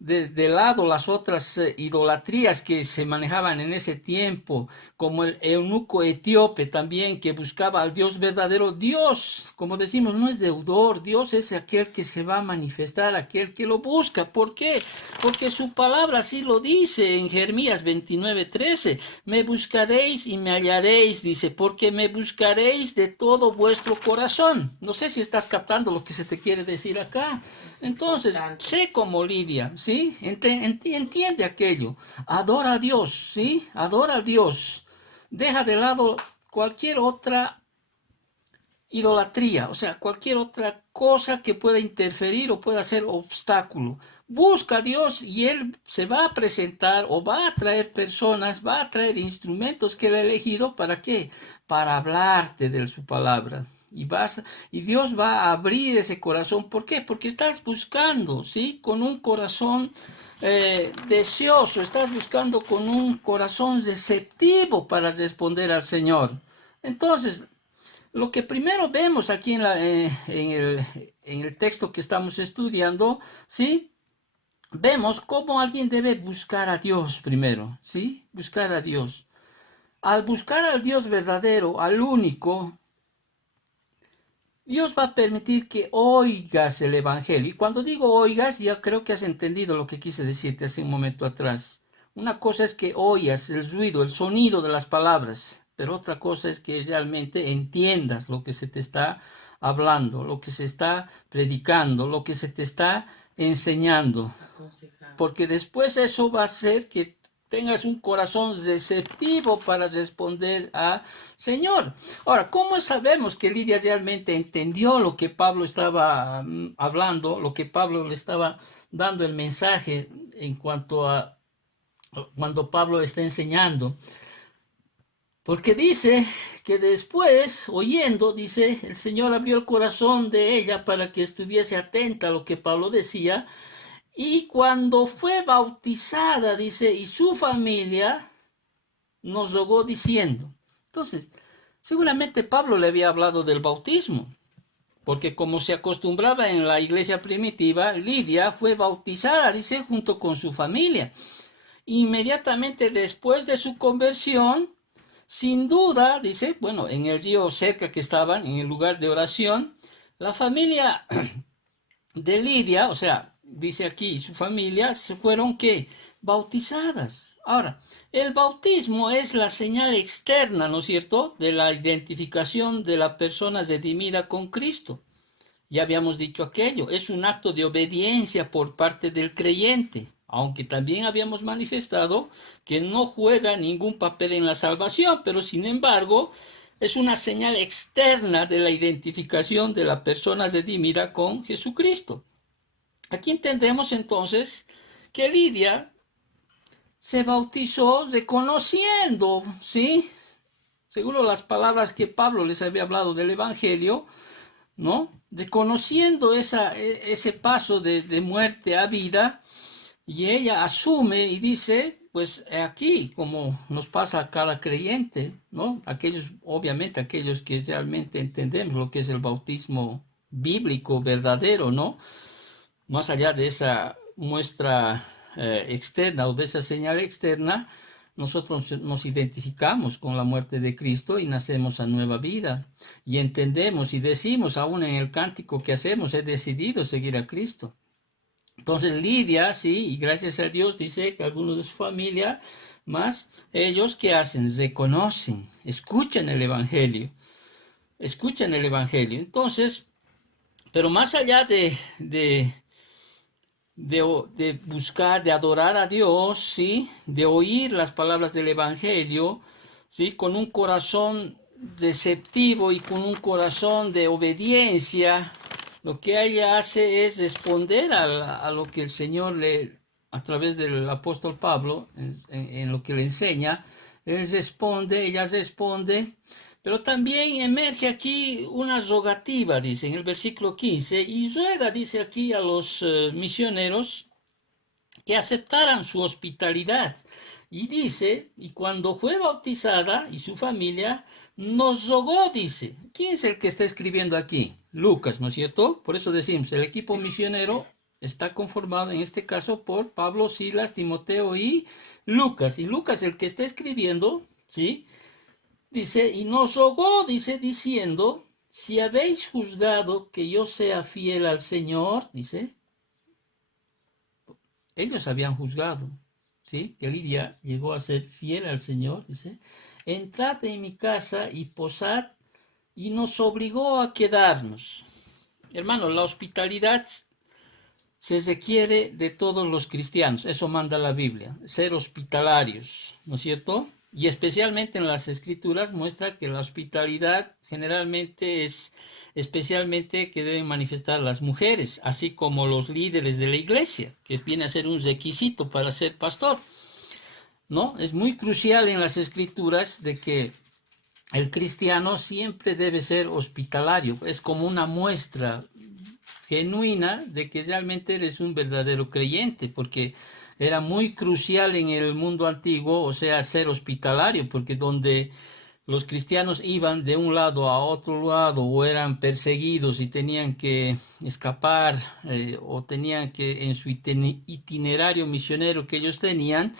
de lado las otras idolatrías que se manejaban en ese tiempo, como el eunuco etíope también, que buscaba al Dios verdadero. Dios, como decimos, no es deudor, Dios es aquel que se va a manifestar, aquel que lo busca. ¿Por qué? Porque su palabra así lo dice en Jeremías 29:13. Me buscaréis y me hallaréis, dice, porque me buscaréis de todo vuestro corazón. No sé si estás captando lo que se te quiere decir acá. Entonces, sé como Lidia, ¿sí? Entiende aquello. Adora a Dios, ¿sí? Adora a Dios. Deja de lado cualquier otra idolatría, o sea, cualquier otra cosa que pueda interferir o pueda ser obstáculo. Busca a Dios y Él se va a presentar o va a traer personas, va a traer instrumentos que Él ha elegido. ¿Para qué? Para hablarte de su palabra. Y Dios va a abrir ese corazón. ¿Por qué? Porque estás buscando, ¿sí? Con un corazón deseoso, estás buscando con un corazón receptivo para responder al Señor. Entonces, lo que primero vemos aquí en el texto que estamos estudiando, ¿sí? Vemos cómo alguien debe buscar a Dios primero, ¿sí? Buscar a Dios. Al buscar al Dios verdadero, al único, Dios va a permitir que oigas el Evangelio. Y cuando digo oigas, ya creo que has entendido lo que quise decirte hace un momento atrás. Una cosa es que oigas el ruido, el sonido de las palabras, pero otra cosa es que realmente entiendas lo que se te está hablando, lo que se está predicando, lo que se te está enseñando. Porque después eso va a hacer que tengas un corazón receptivo para responder a Señor. Ahora, ¿cómo sabemos que Lidia realmente entendió lo que Pablo estaba hablando, lo que Pablo le estaba dando el mensaje en cuanto a cuando Pablo está enseñando? Porque dice que después, oyendo, dice, el Señor abrió el corazón de ella para que estuviese atenta a lo que Pablo decía. Y cuando fue bautizada, dice, y su familia nos rogó diciendo. Entonces, seguramente Pablo le había hablado del bautismo, porque como se acostumbraba en la iglesia primitiva, Lidia fue bautizada, dice, junto con su familia. Inmediatamente después de su conversión, sin duda, dice, bueno, en el río cerca que estaban, en el lugar de oración, la familia de Lidia, o sea, dice aquí, su familia, se fueron, ¿qué? Bautizadas. Ahora, el bautismo es la señal externa, ¿no es cierto?, de la identificación de la persona redimida con Cristo. Ya habíamos dicho aquello, es un acto de obediencia por parte del creyente, aunque también habíamos manifestado que no juega ningún papel en la salvación, pero sin embargo es una señal externa de la identificación de la persona redimida con Jesucristo. Aquí entendemos entonces que Lidia se bautizó reconociendo, ¿sí? Seguro las palabras que Pablo les había hablado del Evangelio, ¿no? Reconociendo ese paso de muerte a vida, y ella asume y dice, pues aquí, como nos pasa a cada creyente, ¿no? Obviamente aquellos que realmente entendemos lo que es el bautismo bíblico verdadero, ¿no? Más allá de esa muestra externa o de esa señal externa, nosotros nos identificamos con la muerte de Cristo y nacemos a nueva vida. Y entendemos y decimos, aún en el cántico que hacemos, he decidido seguir a Cristo. Entonces Lidia, sí, y gracias a Dios, dice que algunos de su familia, más ellos que hacen, reconocen, escuchan el Evangelio. Escuchan el Evangelio. Entonces, pero más allá de buscar, de adorar a Dios, ¿sí? De oír las palabras del Evangelio, ¿sí? Con un corazón receptivo y con un corazón de obediencia, lo que ella hace es responder a lo que el Señor le, a través del apóstol Pablo, en lo que le enseña, ella responde, pero también emerge aquí una rogativa, dice en el versículo 15, y ruega, dice aquí, a los misioneros que aceptaran su hospitalidad. Y dice, y cuando fue bautizada y su familia, nos rogó, dice. ¿Quién es el que está escribiendo aquí? Lucas, ¿no es cierto? Por eso decimos, el equipo misionero está conformado en este caso por Pablo, Silas, Timoteo y Lucas. Y Lucas, el que está escribiendo, ¿sí? Dice, y nos rogó, dice, diciendo, si habéis juzgado que yo sea fiel al Señor, dice, ellos habían juzgado, ¿sí? Que Lidia llegó a ser fiel al Señor, dice, entrad en mi casa y posad, y nos obligó a quedarnos. Hermano, la hospitalidad se requiere de todos los cristianos, eso manda la Biblia, ser hospitalarios, ¿no es cierto? Y especialmente en las Escrituras muestra que la hospitalidad generalmente es especialmente que deben manifestar las mujeres, así como los líderes de la iglesia, que viene a ser un requisito para ser pastor, ¿no? Es muy crucial en las Escrituras de que el cristiano siempre debe ser hospitalario, es como una muestra genuina de que realmente eres un verdadero creyente, porque era muy crucial en el mundo antiguo, o sea, ser hospitalario, porque donde los cristianos iban de un lado a otro lado o eran perseguidos y tenían que escapar o tenían que en su itinerario misionero que ellos tenían,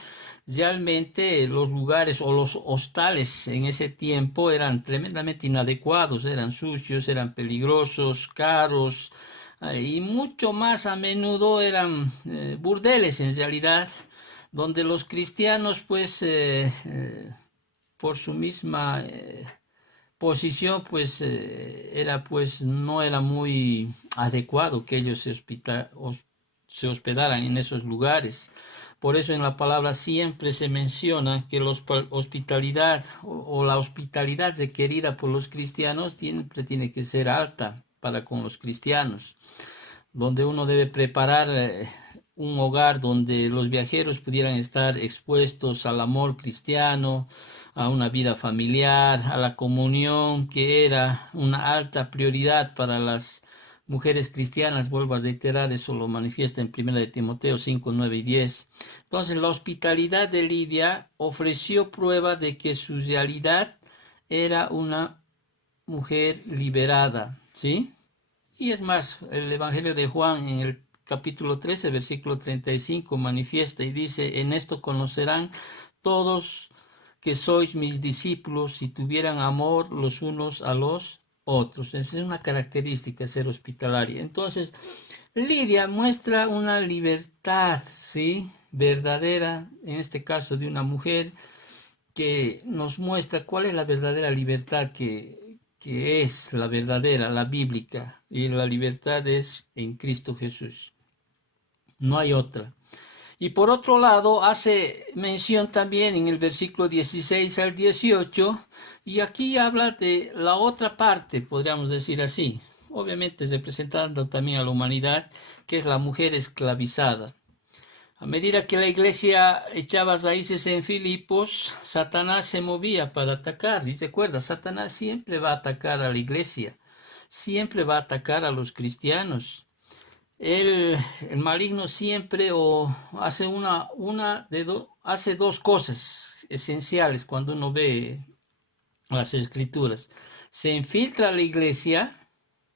realmente los lugares o los hostales en ese tiempo eran tremendamente inadecuados, eran sucios, eran peligrosos, caros, y mucho más a menudo eran burdeles en realidad, donde los cristianos pues por su misma posición pues era pues no era muy adecuado que ellos se hospedaran en esos lugares. Por eso en la palabra siempre se menciona que la hospitalidad o la hospitalidad requerida por los cristianos siempre tiene que ser alta para con los cristianos, donde uno debe preparar un hogar donde los viajeros pudieran estar expuestos al amor cristiano, a una vida familiar, a la comunión, que era una alta prioridad para las mujeres cristianas. Vuelvo a reiterar, eso lo manifiesta en 1 de Timoteo 5, 9 y 10. Entonces, la hospitalidad de Lidia ofreció prueba de que su realidad era una mujer liberada, ¿sí? Y es más, el Evangelio de Juan en el capítulo 13, versículo 35 manifiesta y dice, en esto conocerán todos que sois mis discípulos si tuvieran amor los unos a los otros. Esa es una característica de ser hospitalaria. Entonces, Lidia muestra una libertad, ¿sí? Verdadera, en este caso de una mujer, que nos muestra cuál es la verdadera libertad que es la verdadera, la bíblica, y la libertad es en Cristo Jesús. No hay otra. Y por otro lado, hace mención también en el versículo 16 al 18, y aquí habla de la otra parte, podríamos decir así, obviamente representando también a la humanidad, que es la mujer esclavizada. A medida que la iglesia echaba raíces en Filipos, Satanás se movía para atacar. Y recuerda, Satanás siempre va a atacar a la iglesia, siempre va a atacar a los cristianos. El maligno siempre hace dos cosas esenciales cuando uno ve las escrituras. Se infiltra a la iglesia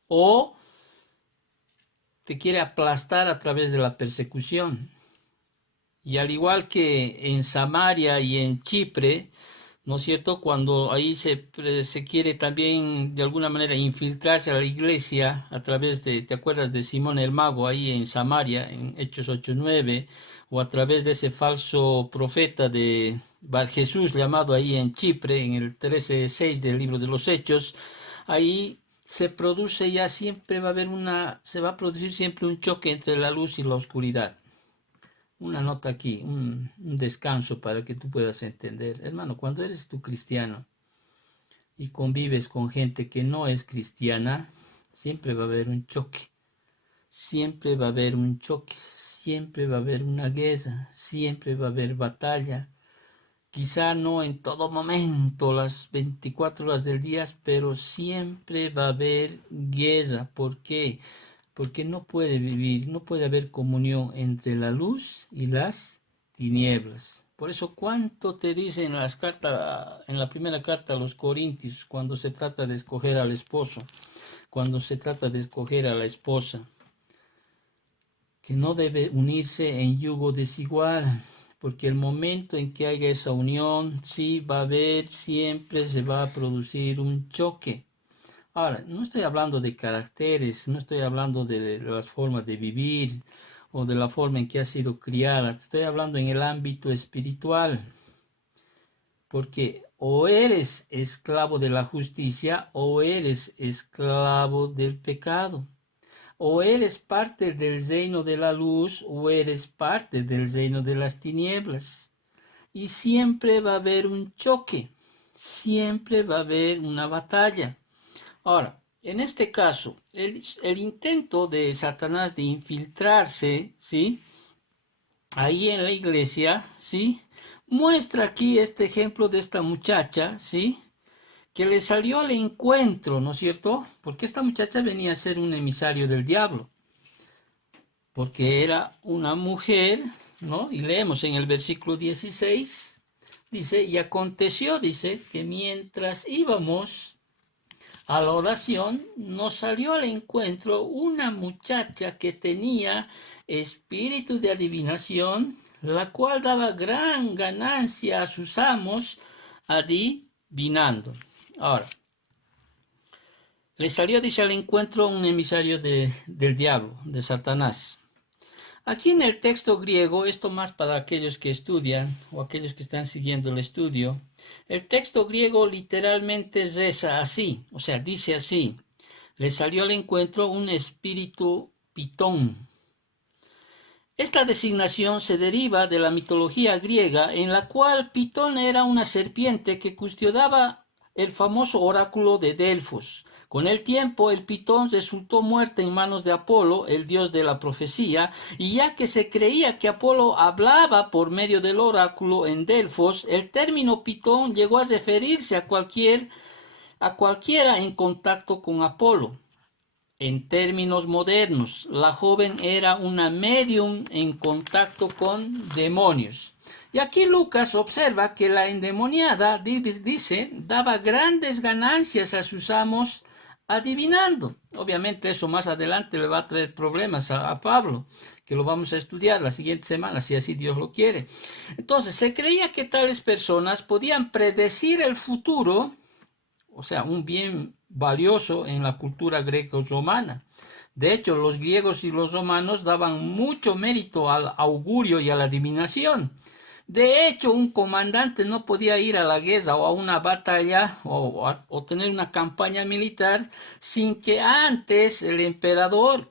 o te quiere aplastar a través de la persecución. Y al igual que en Samaria y en Chipre, ¿no es cierto? Cuando ahí se quiere también de alguna manera infiltrarse a la iglesia a través de, ¿te acuerdas de Simón el Mago ahí en Samaria, en Hechos 8:9? O a través de ese falso profeta de Bar Jesús llamado ahí en Chipre, en el 13:6 del libro de los Hechos, ahí se produce ya siempre se va a producir siempre un choque entre la luz y la oscuridad. una nota aquí, un descanso para que tú puedas entender. Hermano, cuando eres tú cristiano y convives con gente que no es cristiana, siempre va a haber un choque. Siempre va a haber un choque, siempre va a haber una guerra, siempre va a haber batalla. Quizá no en todo momento, las 24 horas del día, pero siempre va a haber guerra. ¿Por qué? Porque no puede vivir, no puede haber comunión entre la luz y las tinieblas. Por eso, ¿cuánto te dicen las cartas, en la primera carta a los Corintios, cuando se trata de escoger al esposo, cuando se trata de escoger a la esposa? Que no debe unirse en yugo desigual, porque el momento en que haya esa unión, sí va a haber, siempre se va a producir un choque. Ahora, no estoy hablando de caracteres, no estoy hablando de las formas de vivir o de la forma en que ha sido criada, estoy hablando en el ámbito espiritual, porque o eres esclavo de la justicia o eres esclavo del pecado. O eres parte del reino de la luz o eres parte del reino de las tinieblas. Y siempre va a haber un choque, siempre va a haber una batalla. Ahora, en este caso, el intento de Satanás de infiltrarse, ¿sí? Ahí en la iglesia, ¿sí? Muestra aquí este ejemplo de esta muchacha, ¿sí? Que le salió al encuentro, ¿no es cierto? Porque esta muchacha venía a ser un emisario del diablo, porque era una mujer, ¿no? Y leemos en el versículo 16, dice, y aconteció, dice, que mientras íbamos a la oración, nos salió al encuentro una muchacha que tenía espíritu de adivinación, la cual daba gran ganancia a sus amos adivinando. Ahora, le salió, dice, al encuentro un emisario del diablo, de Satanás. Aquí en el texto griego, esto más para aquellos que estudian o aquellos que están siguiendo el estudio, el texto griego literalmente reza así, o sea, dice así, le salió al encuentro un espíritu pitón. Esta designación se deriva de la mitología griega, en la cual Pitón era una serpiente que custodiaba el famoso oráculo de Delfos. Con el tiempo, el Pitón resultó muerto en manos de Apolo, el dios de la profecía, y ya que se creía que Apolo hablaba por medio del oráculo en Delfos, el término Pitón llegó a referirse a cualquiera en contacto con Apolo. En términos modernos, la joven era una medium en contacto con demonios. Y aquí Lucas observa que la endemoniada, dice, daba grandes ganancias a sus amos adivinando. Obviamente eso más adelante le va a traer problemas a Pablo, que lo vamos a estudiar la siguiente semana, si así Dios lo quiere. Entonces, se creía que tales personas podían predecir el futuro, o sea, un bien valioso en la cultura greco-romana. De hecho, los griegos y los romanos daban mucho mérito al augurio y a la adivinación. De hecho, un comandante no podía ir a la guerra o a una batalla o tener una campaña militar sin que antes el emperador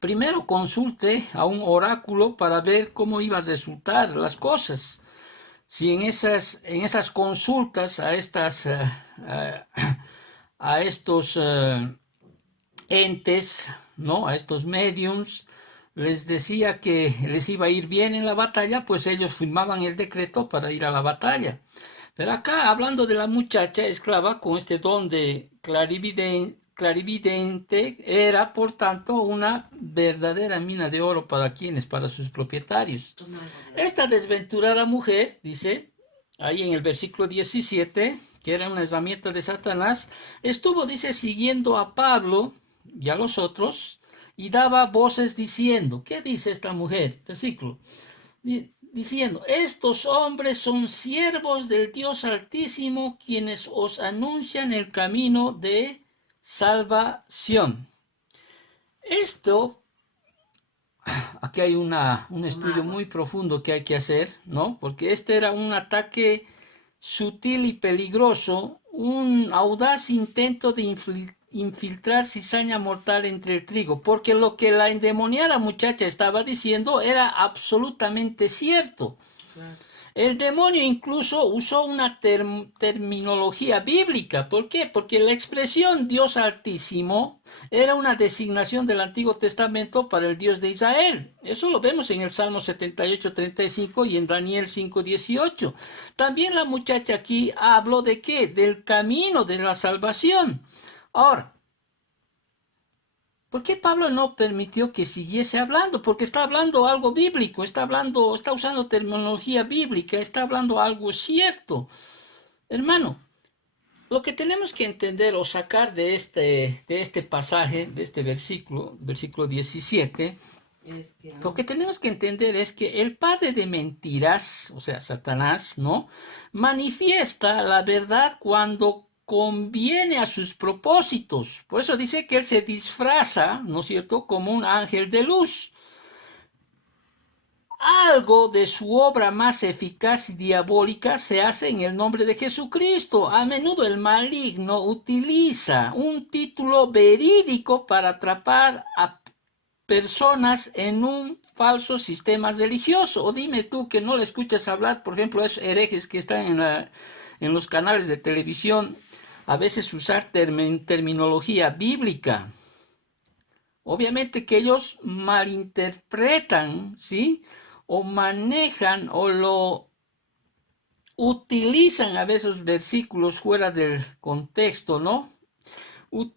primero consulte a un oráculo para ver cómo iban a resultar las cosas. Si en esas consultas a estos entes, ¿no? A estos mediums, les decía que les iba a ir bien en la batalla, pues ellos firmaban el decreto para ir a la batalla. Pero acá, hablando de la muchacha esclava con este don de clarividente, era, por tanto, una verdadera mina de oro para quienes, para sus propietarios. Esta desventurada mujer, dice, ahí en el versículo 17, que era una herramienta de Satanás, estuvo, dice, siguiendo a Pablo y a los otros, y daba voces diciendo, ¿qué dice esta mujer? Versículo, diciendo, estos hombres son siervos del Dios Altísimo, quienes os anuncian el camino de salvación. Esto, aquí hay un estudio muy profundo que hay que hacer, ¿no? Porque este era un ataque sutil y peligroso, un audaz intento de infiltrar cizaña mortal entre el trigo, porque lo que la endemoniada muchacha estaba diciendo era absolutamente cierto. Claro. El demonio incluso usó una terminología bíblica. ¿Por qué? Porque la expresión Dios Altísimo era una designación del Antiguo Testamento para el Dios de Israel. Eso lo vemos en el Salmo 78:35 y en Daniel 5:18. También la muchacha aquí habló de ¿qué? Del camino de la salvación. Ahora, ¿por qué Pablo no permitió que siguiese hablando? Porque está hablando algo bíblico, está usando terminología bíblica, está hablando algo cierto. Hermano, lo que tenemos que entender o sacar de este pasaje, de este versículo 17, lo que tenemos que entender es que el padre de mentiras, o sea, Satanás, ¿no? Manifiesta la verdad cuando conviene a sus propósitos. Por eso dice que él se disfraza, ¿no es cierto?, como un ángel de luz. Algo de su obra más eficaz y diabólica se hace en el nombre de Jesucristo. A menudo el maligno utiliza un título verídico para atrapar a personas en un falso sistema religioso. O dime tú que no le escuchas hablar, por ejemplo, a esos herejes que están en los canales de televisión, a veces usar terminología bíblica. Obviamente que ellos malinterpretan, ¿sí? O manejan o lo utilizan a veces versículos fuera del contexto, ¿no?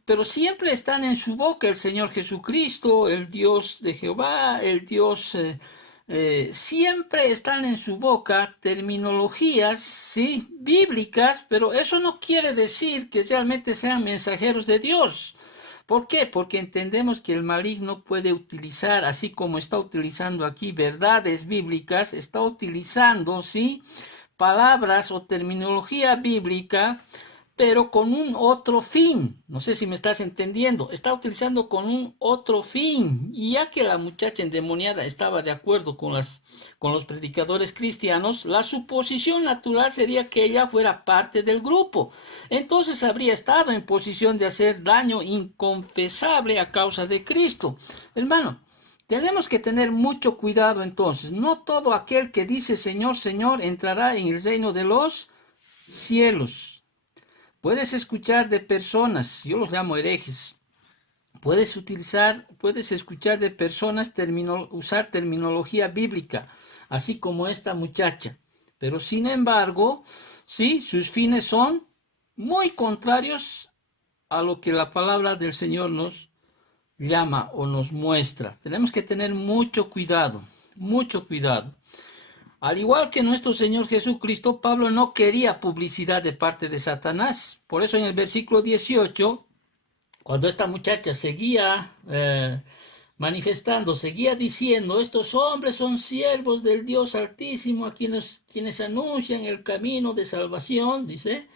Pero siempre están en su boca el Señor Jesucristo, el Dios de Jehová, el Dios, siempre están en su boca terminologías, sí, bíblicas, pero eso no quiere decir que realmente sean mensajeros de Dios. ¿Por qué? Porque entendemos que el maligno puede utilizar, así como está utilizando aquí verdades bíblicas, está utilizando, sí, palabras o terminología bíblica, pero con un otro fin. No sé si me estás entendiendo. Está utilizando con un otro fin. Y ya que la muchacha endemoniada estaba de acuerdo con los predicadores cristianos, la suposición natural sería que ella fuera parte del grupo. Entonces habría estado en posición de hacer daño inconfesable a causa de Cristo. Hermano, tenemos que tener mucho cuidado entonces. No todo aquel que dice Señor, Señor entrará en el reino de los cielos. Puedes escuchar de personas, yo los llamo herejes, puedes escuchar de personas usar terminología bíblica, así como esta muchacha, pero sin embargo, sí, sus fines son muy contrarios a lo que la palabra del Señor nos llama o nos muestra. Tenemos que tener mucho cuidado, mucho cuidado. Al igual que nuestro Señor Jesucristo, Pablo no quería publicidad de parte de Satanás. Por eso en el versículo 18, cuando esta muchacha seguía manifestando, seguía diciendo, estos hombres son siervos del Dios Altísimo, a quienes anuncian el camino de salvación, dice.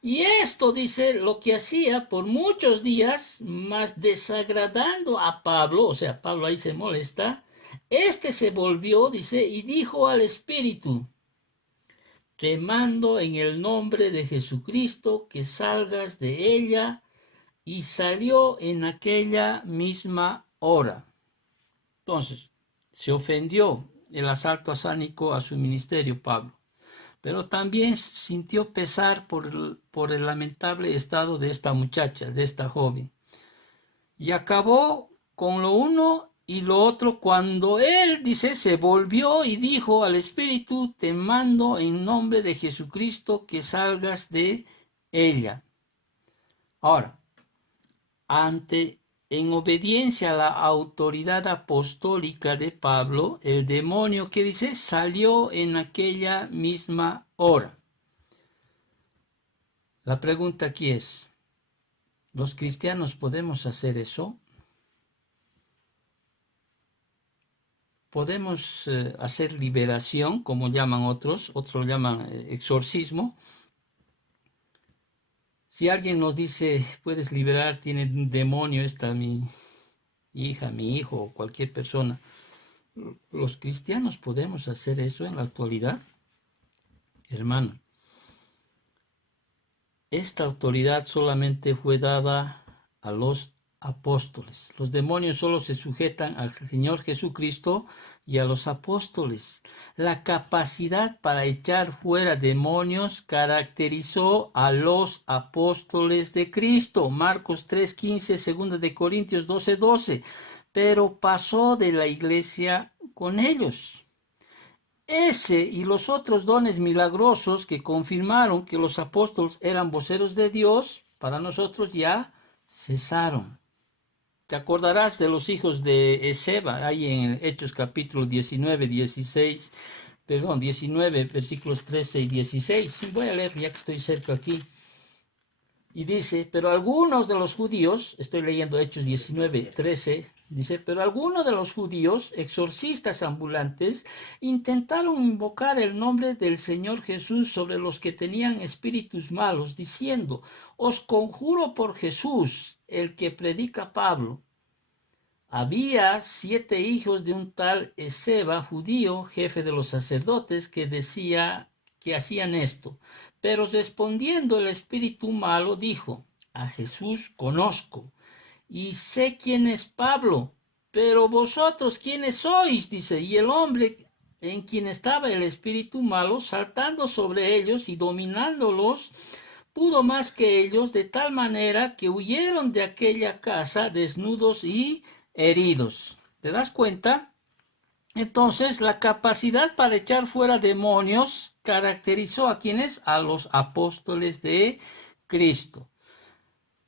Y esto, dice, lo que hacía por muchos días, más desagradando a Pablo, o sea, Pablo ahí se molesta. Este se volvió, dice, y dijo al Espíritu, te mando en el nombre de Jesucristo que salgas de ella, y salió en aquella misma hora. Entonces, se ofendió el asalto satánico a su ministerio, Pablo, pero también sintió pesar por el lamentable estado de esta muchacha, de esta joven, y acabó con lo uno y lo otro cuando él, dice, se volvió y dijo al Espíritu, te mando en nombre de Jesucristo que salgas de ella. Ahora, en obediencia a la autoridad apostólica de Pablo, el demonio, que dice, salió en aquella misma hora. La pregunta aquí es, ¿los cristianos podemos hacer eso? Podemos hacer liberación, como llaman otros lo llaman exorcismo. Si alguien nos dice, puedes liberar, tiene un demonio, esta mi hija, mi hijo, o cualquier persona, ¿los cristianos podemos hacer eso en la actualidad? Hermano, esta autoridad solamente fue dada a los apóstoles. Los demonios solo se sujetan al Señor Jesucristo y a los apóstoles. La capacidad para echar fuera demonios caracterizó a los apóstoles de Cristo. Marcos 3:15, 2 de Corintios 12:12. Pero pasó de la iglesia con ellos. Ese y los otros dones milagrosos que confirmaron que los apóstoles eran voceros de Dios, para nosotros ya cesaron. Te acordarás de los hijos de Eseba, ahí en Hechos capítulo 19, versículos 13 y 16. Voy a leer ya que estoy cerca aquí. Y dice, pero algunos de los judíos, estoy leyendo Hechos 19, 13, dice, pero algunos de los judíos, exorcistas ambulantes, intentaron invocar el nombre del Señor Jesús sobre los que tenían espíritus malos, diciendo, os conjuro por Jesús, el que predica Pablo. Había 7 hijos de un tal Eseba, judío, jefe de los sacerdotes, que decía que hacían esto. Pero respondiendo el espíritu malo, dijo, a Jesús conozco, y sé quién es Pablo, pero vosotros quiénes sois, dice, y el hombre en quien estaba el espíritu malo, saltando sobre ellos y dominándolos, pudo más que ellos, de tal manera que huyeron de aquella casa desnudos y heridos. ¿Te das cuenta? Entonces, la capacidad para echar fuera demonios caracterizó a quienes, a los apóstoles de Cristo.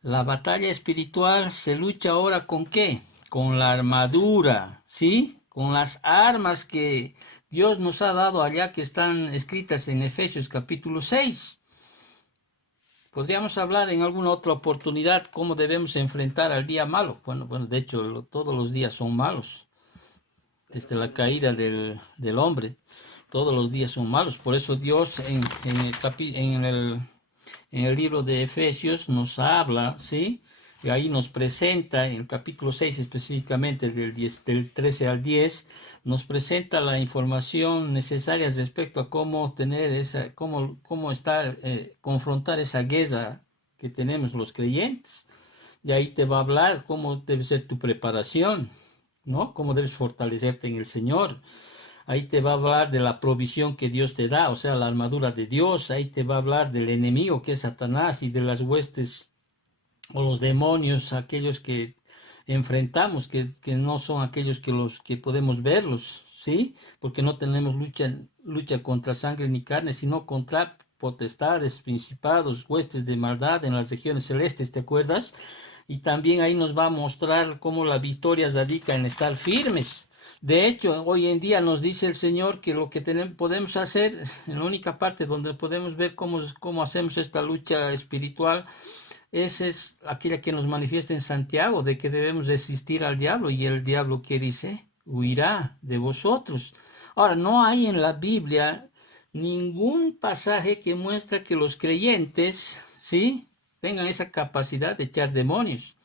La batalla espiritual se lucha ahora ¿con qué? Con la armadura, ¿sí? Con las armas que Dios nos ha dado allá, que están escritas en Efesios capítulo 6. Podríamos hablar en alguna otra oportunidad cómo debemos enfrentar al día malo. Bueno, de hecho, todos los días son malos. Desde la caída del hombre, todos los días son malos. Por eso Dios en el libro de Efesios nos habla, ¿sí? Y ahí nos presenta, en el capítulo 6 específicamente, del 13 al 10, nos presenta la información necesaria respecto a cómo tener cómo confrontar esa guerra que tenemos los creyentes. Y ahí te va a hablar cómo debe ser tu preparación, ¿no? Cómo debes fortalecerte en el Señor. Ahí te va a hablar de la provisión que Dios te da, o sea, la armadura de Dios. Ahí te va a hablar del enemigo que es Satanás y de las huestes o los demonios, aquellos que enfrentamos, que no son aquellos que podemos verlos, ¿sí? Porque no tenemos lucha contra sangre ni carne, sino contra potestades, principados, huestes de maldad en las regiones celestes, ¿te acuerdas? Y también ahí nos va a mostrar cómo la victoria radica en estar firmes. De hecho, hoy en día nos dice el Señor que lo que podemos hacer, en la única parte donde podemos ver cómo hacemos esta lucha espiritual, es aquella que nos manifiesta en Santiago, de que debemos resistir al diablo, y el diablo, ¿qué dice? Huirá de vosotros. Ahora, no hay en la Biblia ningún pasaje que muestra que los creyentes, ¿sí?, tengan esa capacidad de echar demonios.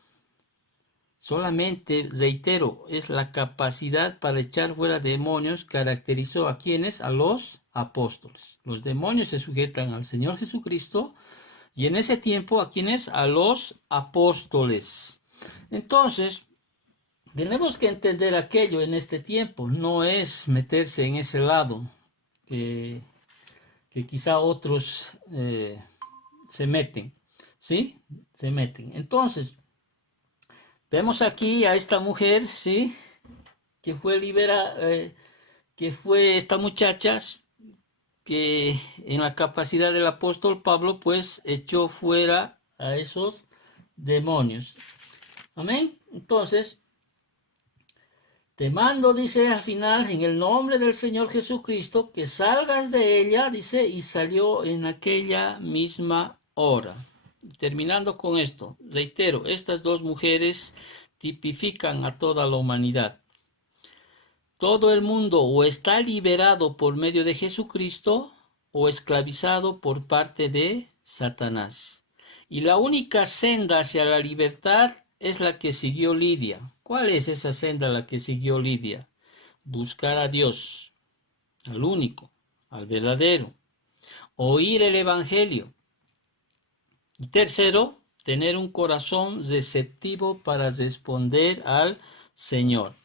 Solamente, reitero, es la capacidad para echar fuera demonios caracterizó a quienes, a los apóstoles. Los demonios se sujetan al Señor Jesucristo, y en ese tiempo a quienes, a los apóstoles. Entonces, tenemos que entender aquello en este tiempo, no es meterse en ese lado que quizá otros se meten. ¿Sí? Se meten. Entonces, vemos aquí a esta mujer, ¿sí?, que fue que fue esta muchacha que en la capacidad del apóstol Pablo, pues, echó fuera a esos demonios. Amén. Entonces, te mando, dice al final, en el nombre del Señor Jesucristo, que salgas de ella, dice, y salió en aquella misma hora. Terminando con esto, reitero, estas dos mujeres tipifican a toda la humanidad. Todo el mundo o está liberado por medio de Jesucristo o esclavizado por parte de Satanás. Y la única senda hacia la libertad es la que siguió Lidia. ¿Cuál es esa senda la que siguió Lidia? Buscar a Dios, al único, al verdadero. Oír el Evangelio. Y tercero, tener un corazón receptivo para responder al Señor.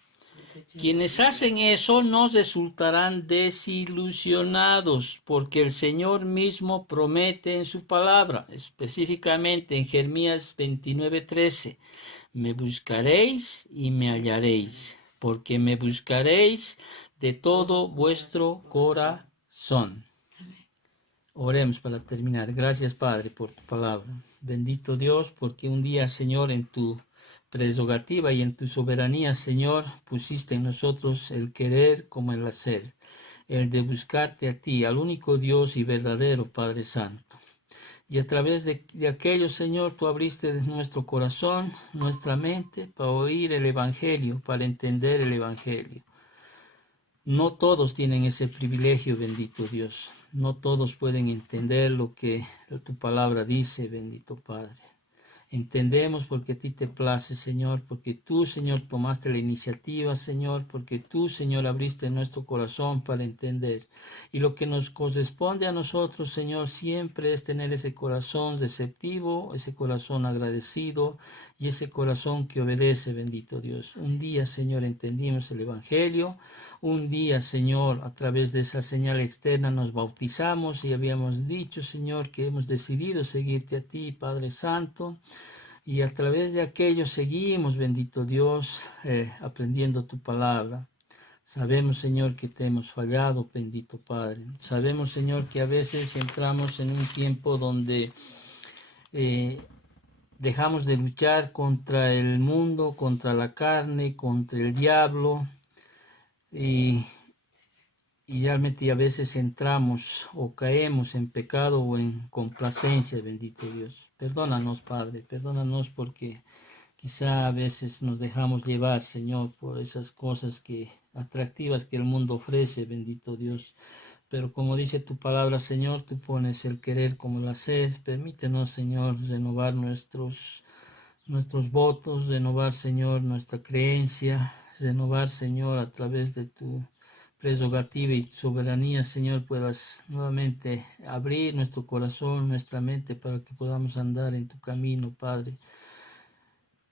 Quienes hacen eso no resultarán desilusionados, porque el Señor mismo promete en su palabra, específicamente en Jeremías 29:13, me buscaréis y me hallaréis, porque me buscaréis de todo vuestro corazón. Oremos para terminar. Gracias, Padre, por tu palabra. Bendito Dios, porque un día, Señor, en tu prerrogativa y en tu soberanía, Señor, pusiste en nosotros el querer como el hacer, el de buscarte a ti, al único Dios y verdadero Padre Santo. Y a través de aquello, Señor, tú abriste nuestro corazón, nuestra mente, para oír el Evangelio, para entender el Evangelio. No todos tienen ese privilegio, bendito Dios. No todos pueden entender lo que tu palabra dice, bendito Padre. Entendemos porque a ti te place, Señor, porque tú, Señor, tomaste la iniciativa, Señor, porque tú, Señor, abriste nuestro corazón para entender. Y lo que nos corresponde a nosotros, Señor, siempre es tener ese corazón receptivo, ese corazón agradecido y ese corazón que obedece, bendito Dios. Un día, Señor, entendimos el Evangelio. Un día, Señor, a través de esa señal externa nos bautizamos y habíamos dicho, Señor, que hemos decidido seguirte a ti, Padre Santo. Y a través de aquello seguimos, bendito Dios, aprendiendo tu palabra. Sabemos, Señor, que te hemos fallado, bendito Padre. Sabemos, Señor, que a veces entramos en un tiempo donde dejamos de luchar contra el mundo, contra la carne, contra el diablo. Y realmente a veces entramos o caemos en pecado o en complacencia, bendito Dios. Perdónanos, Padre, perdónanos porque quizá a veces nos dejamos llevar, Señor, por esas cosas atractivas que el mundo ofrece, bendito Dios. Pero como dice tu palabra, Señor, tú pones el querer como el hacer. Permítenos, Señor, renovar nuestros votos, renovar, Señor, nuestra creencia, renovar, Señor, a través de tu prerrogativa y soberanía, Señor, puedas nuevamente abrir nuestro corazón, nuestra mente, para que podamos andar en tu camino, Padre.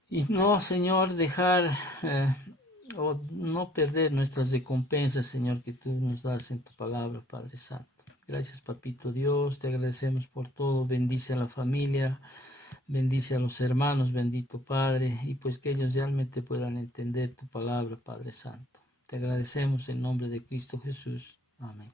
Y no, Señor, dejar o no perder nuestras recompensas, Señor, que tú nos das en tu palabra, Padre Santo. Gracias, Papito Dios, te agradecemos por todo. Bendice a la familia, bendice a los hermanos, bendito Padre, y pues que ellos realmente puedan entender tu palabra, Padre Santo. Te agradecemos en nombre de Cristo Jesús. Amén.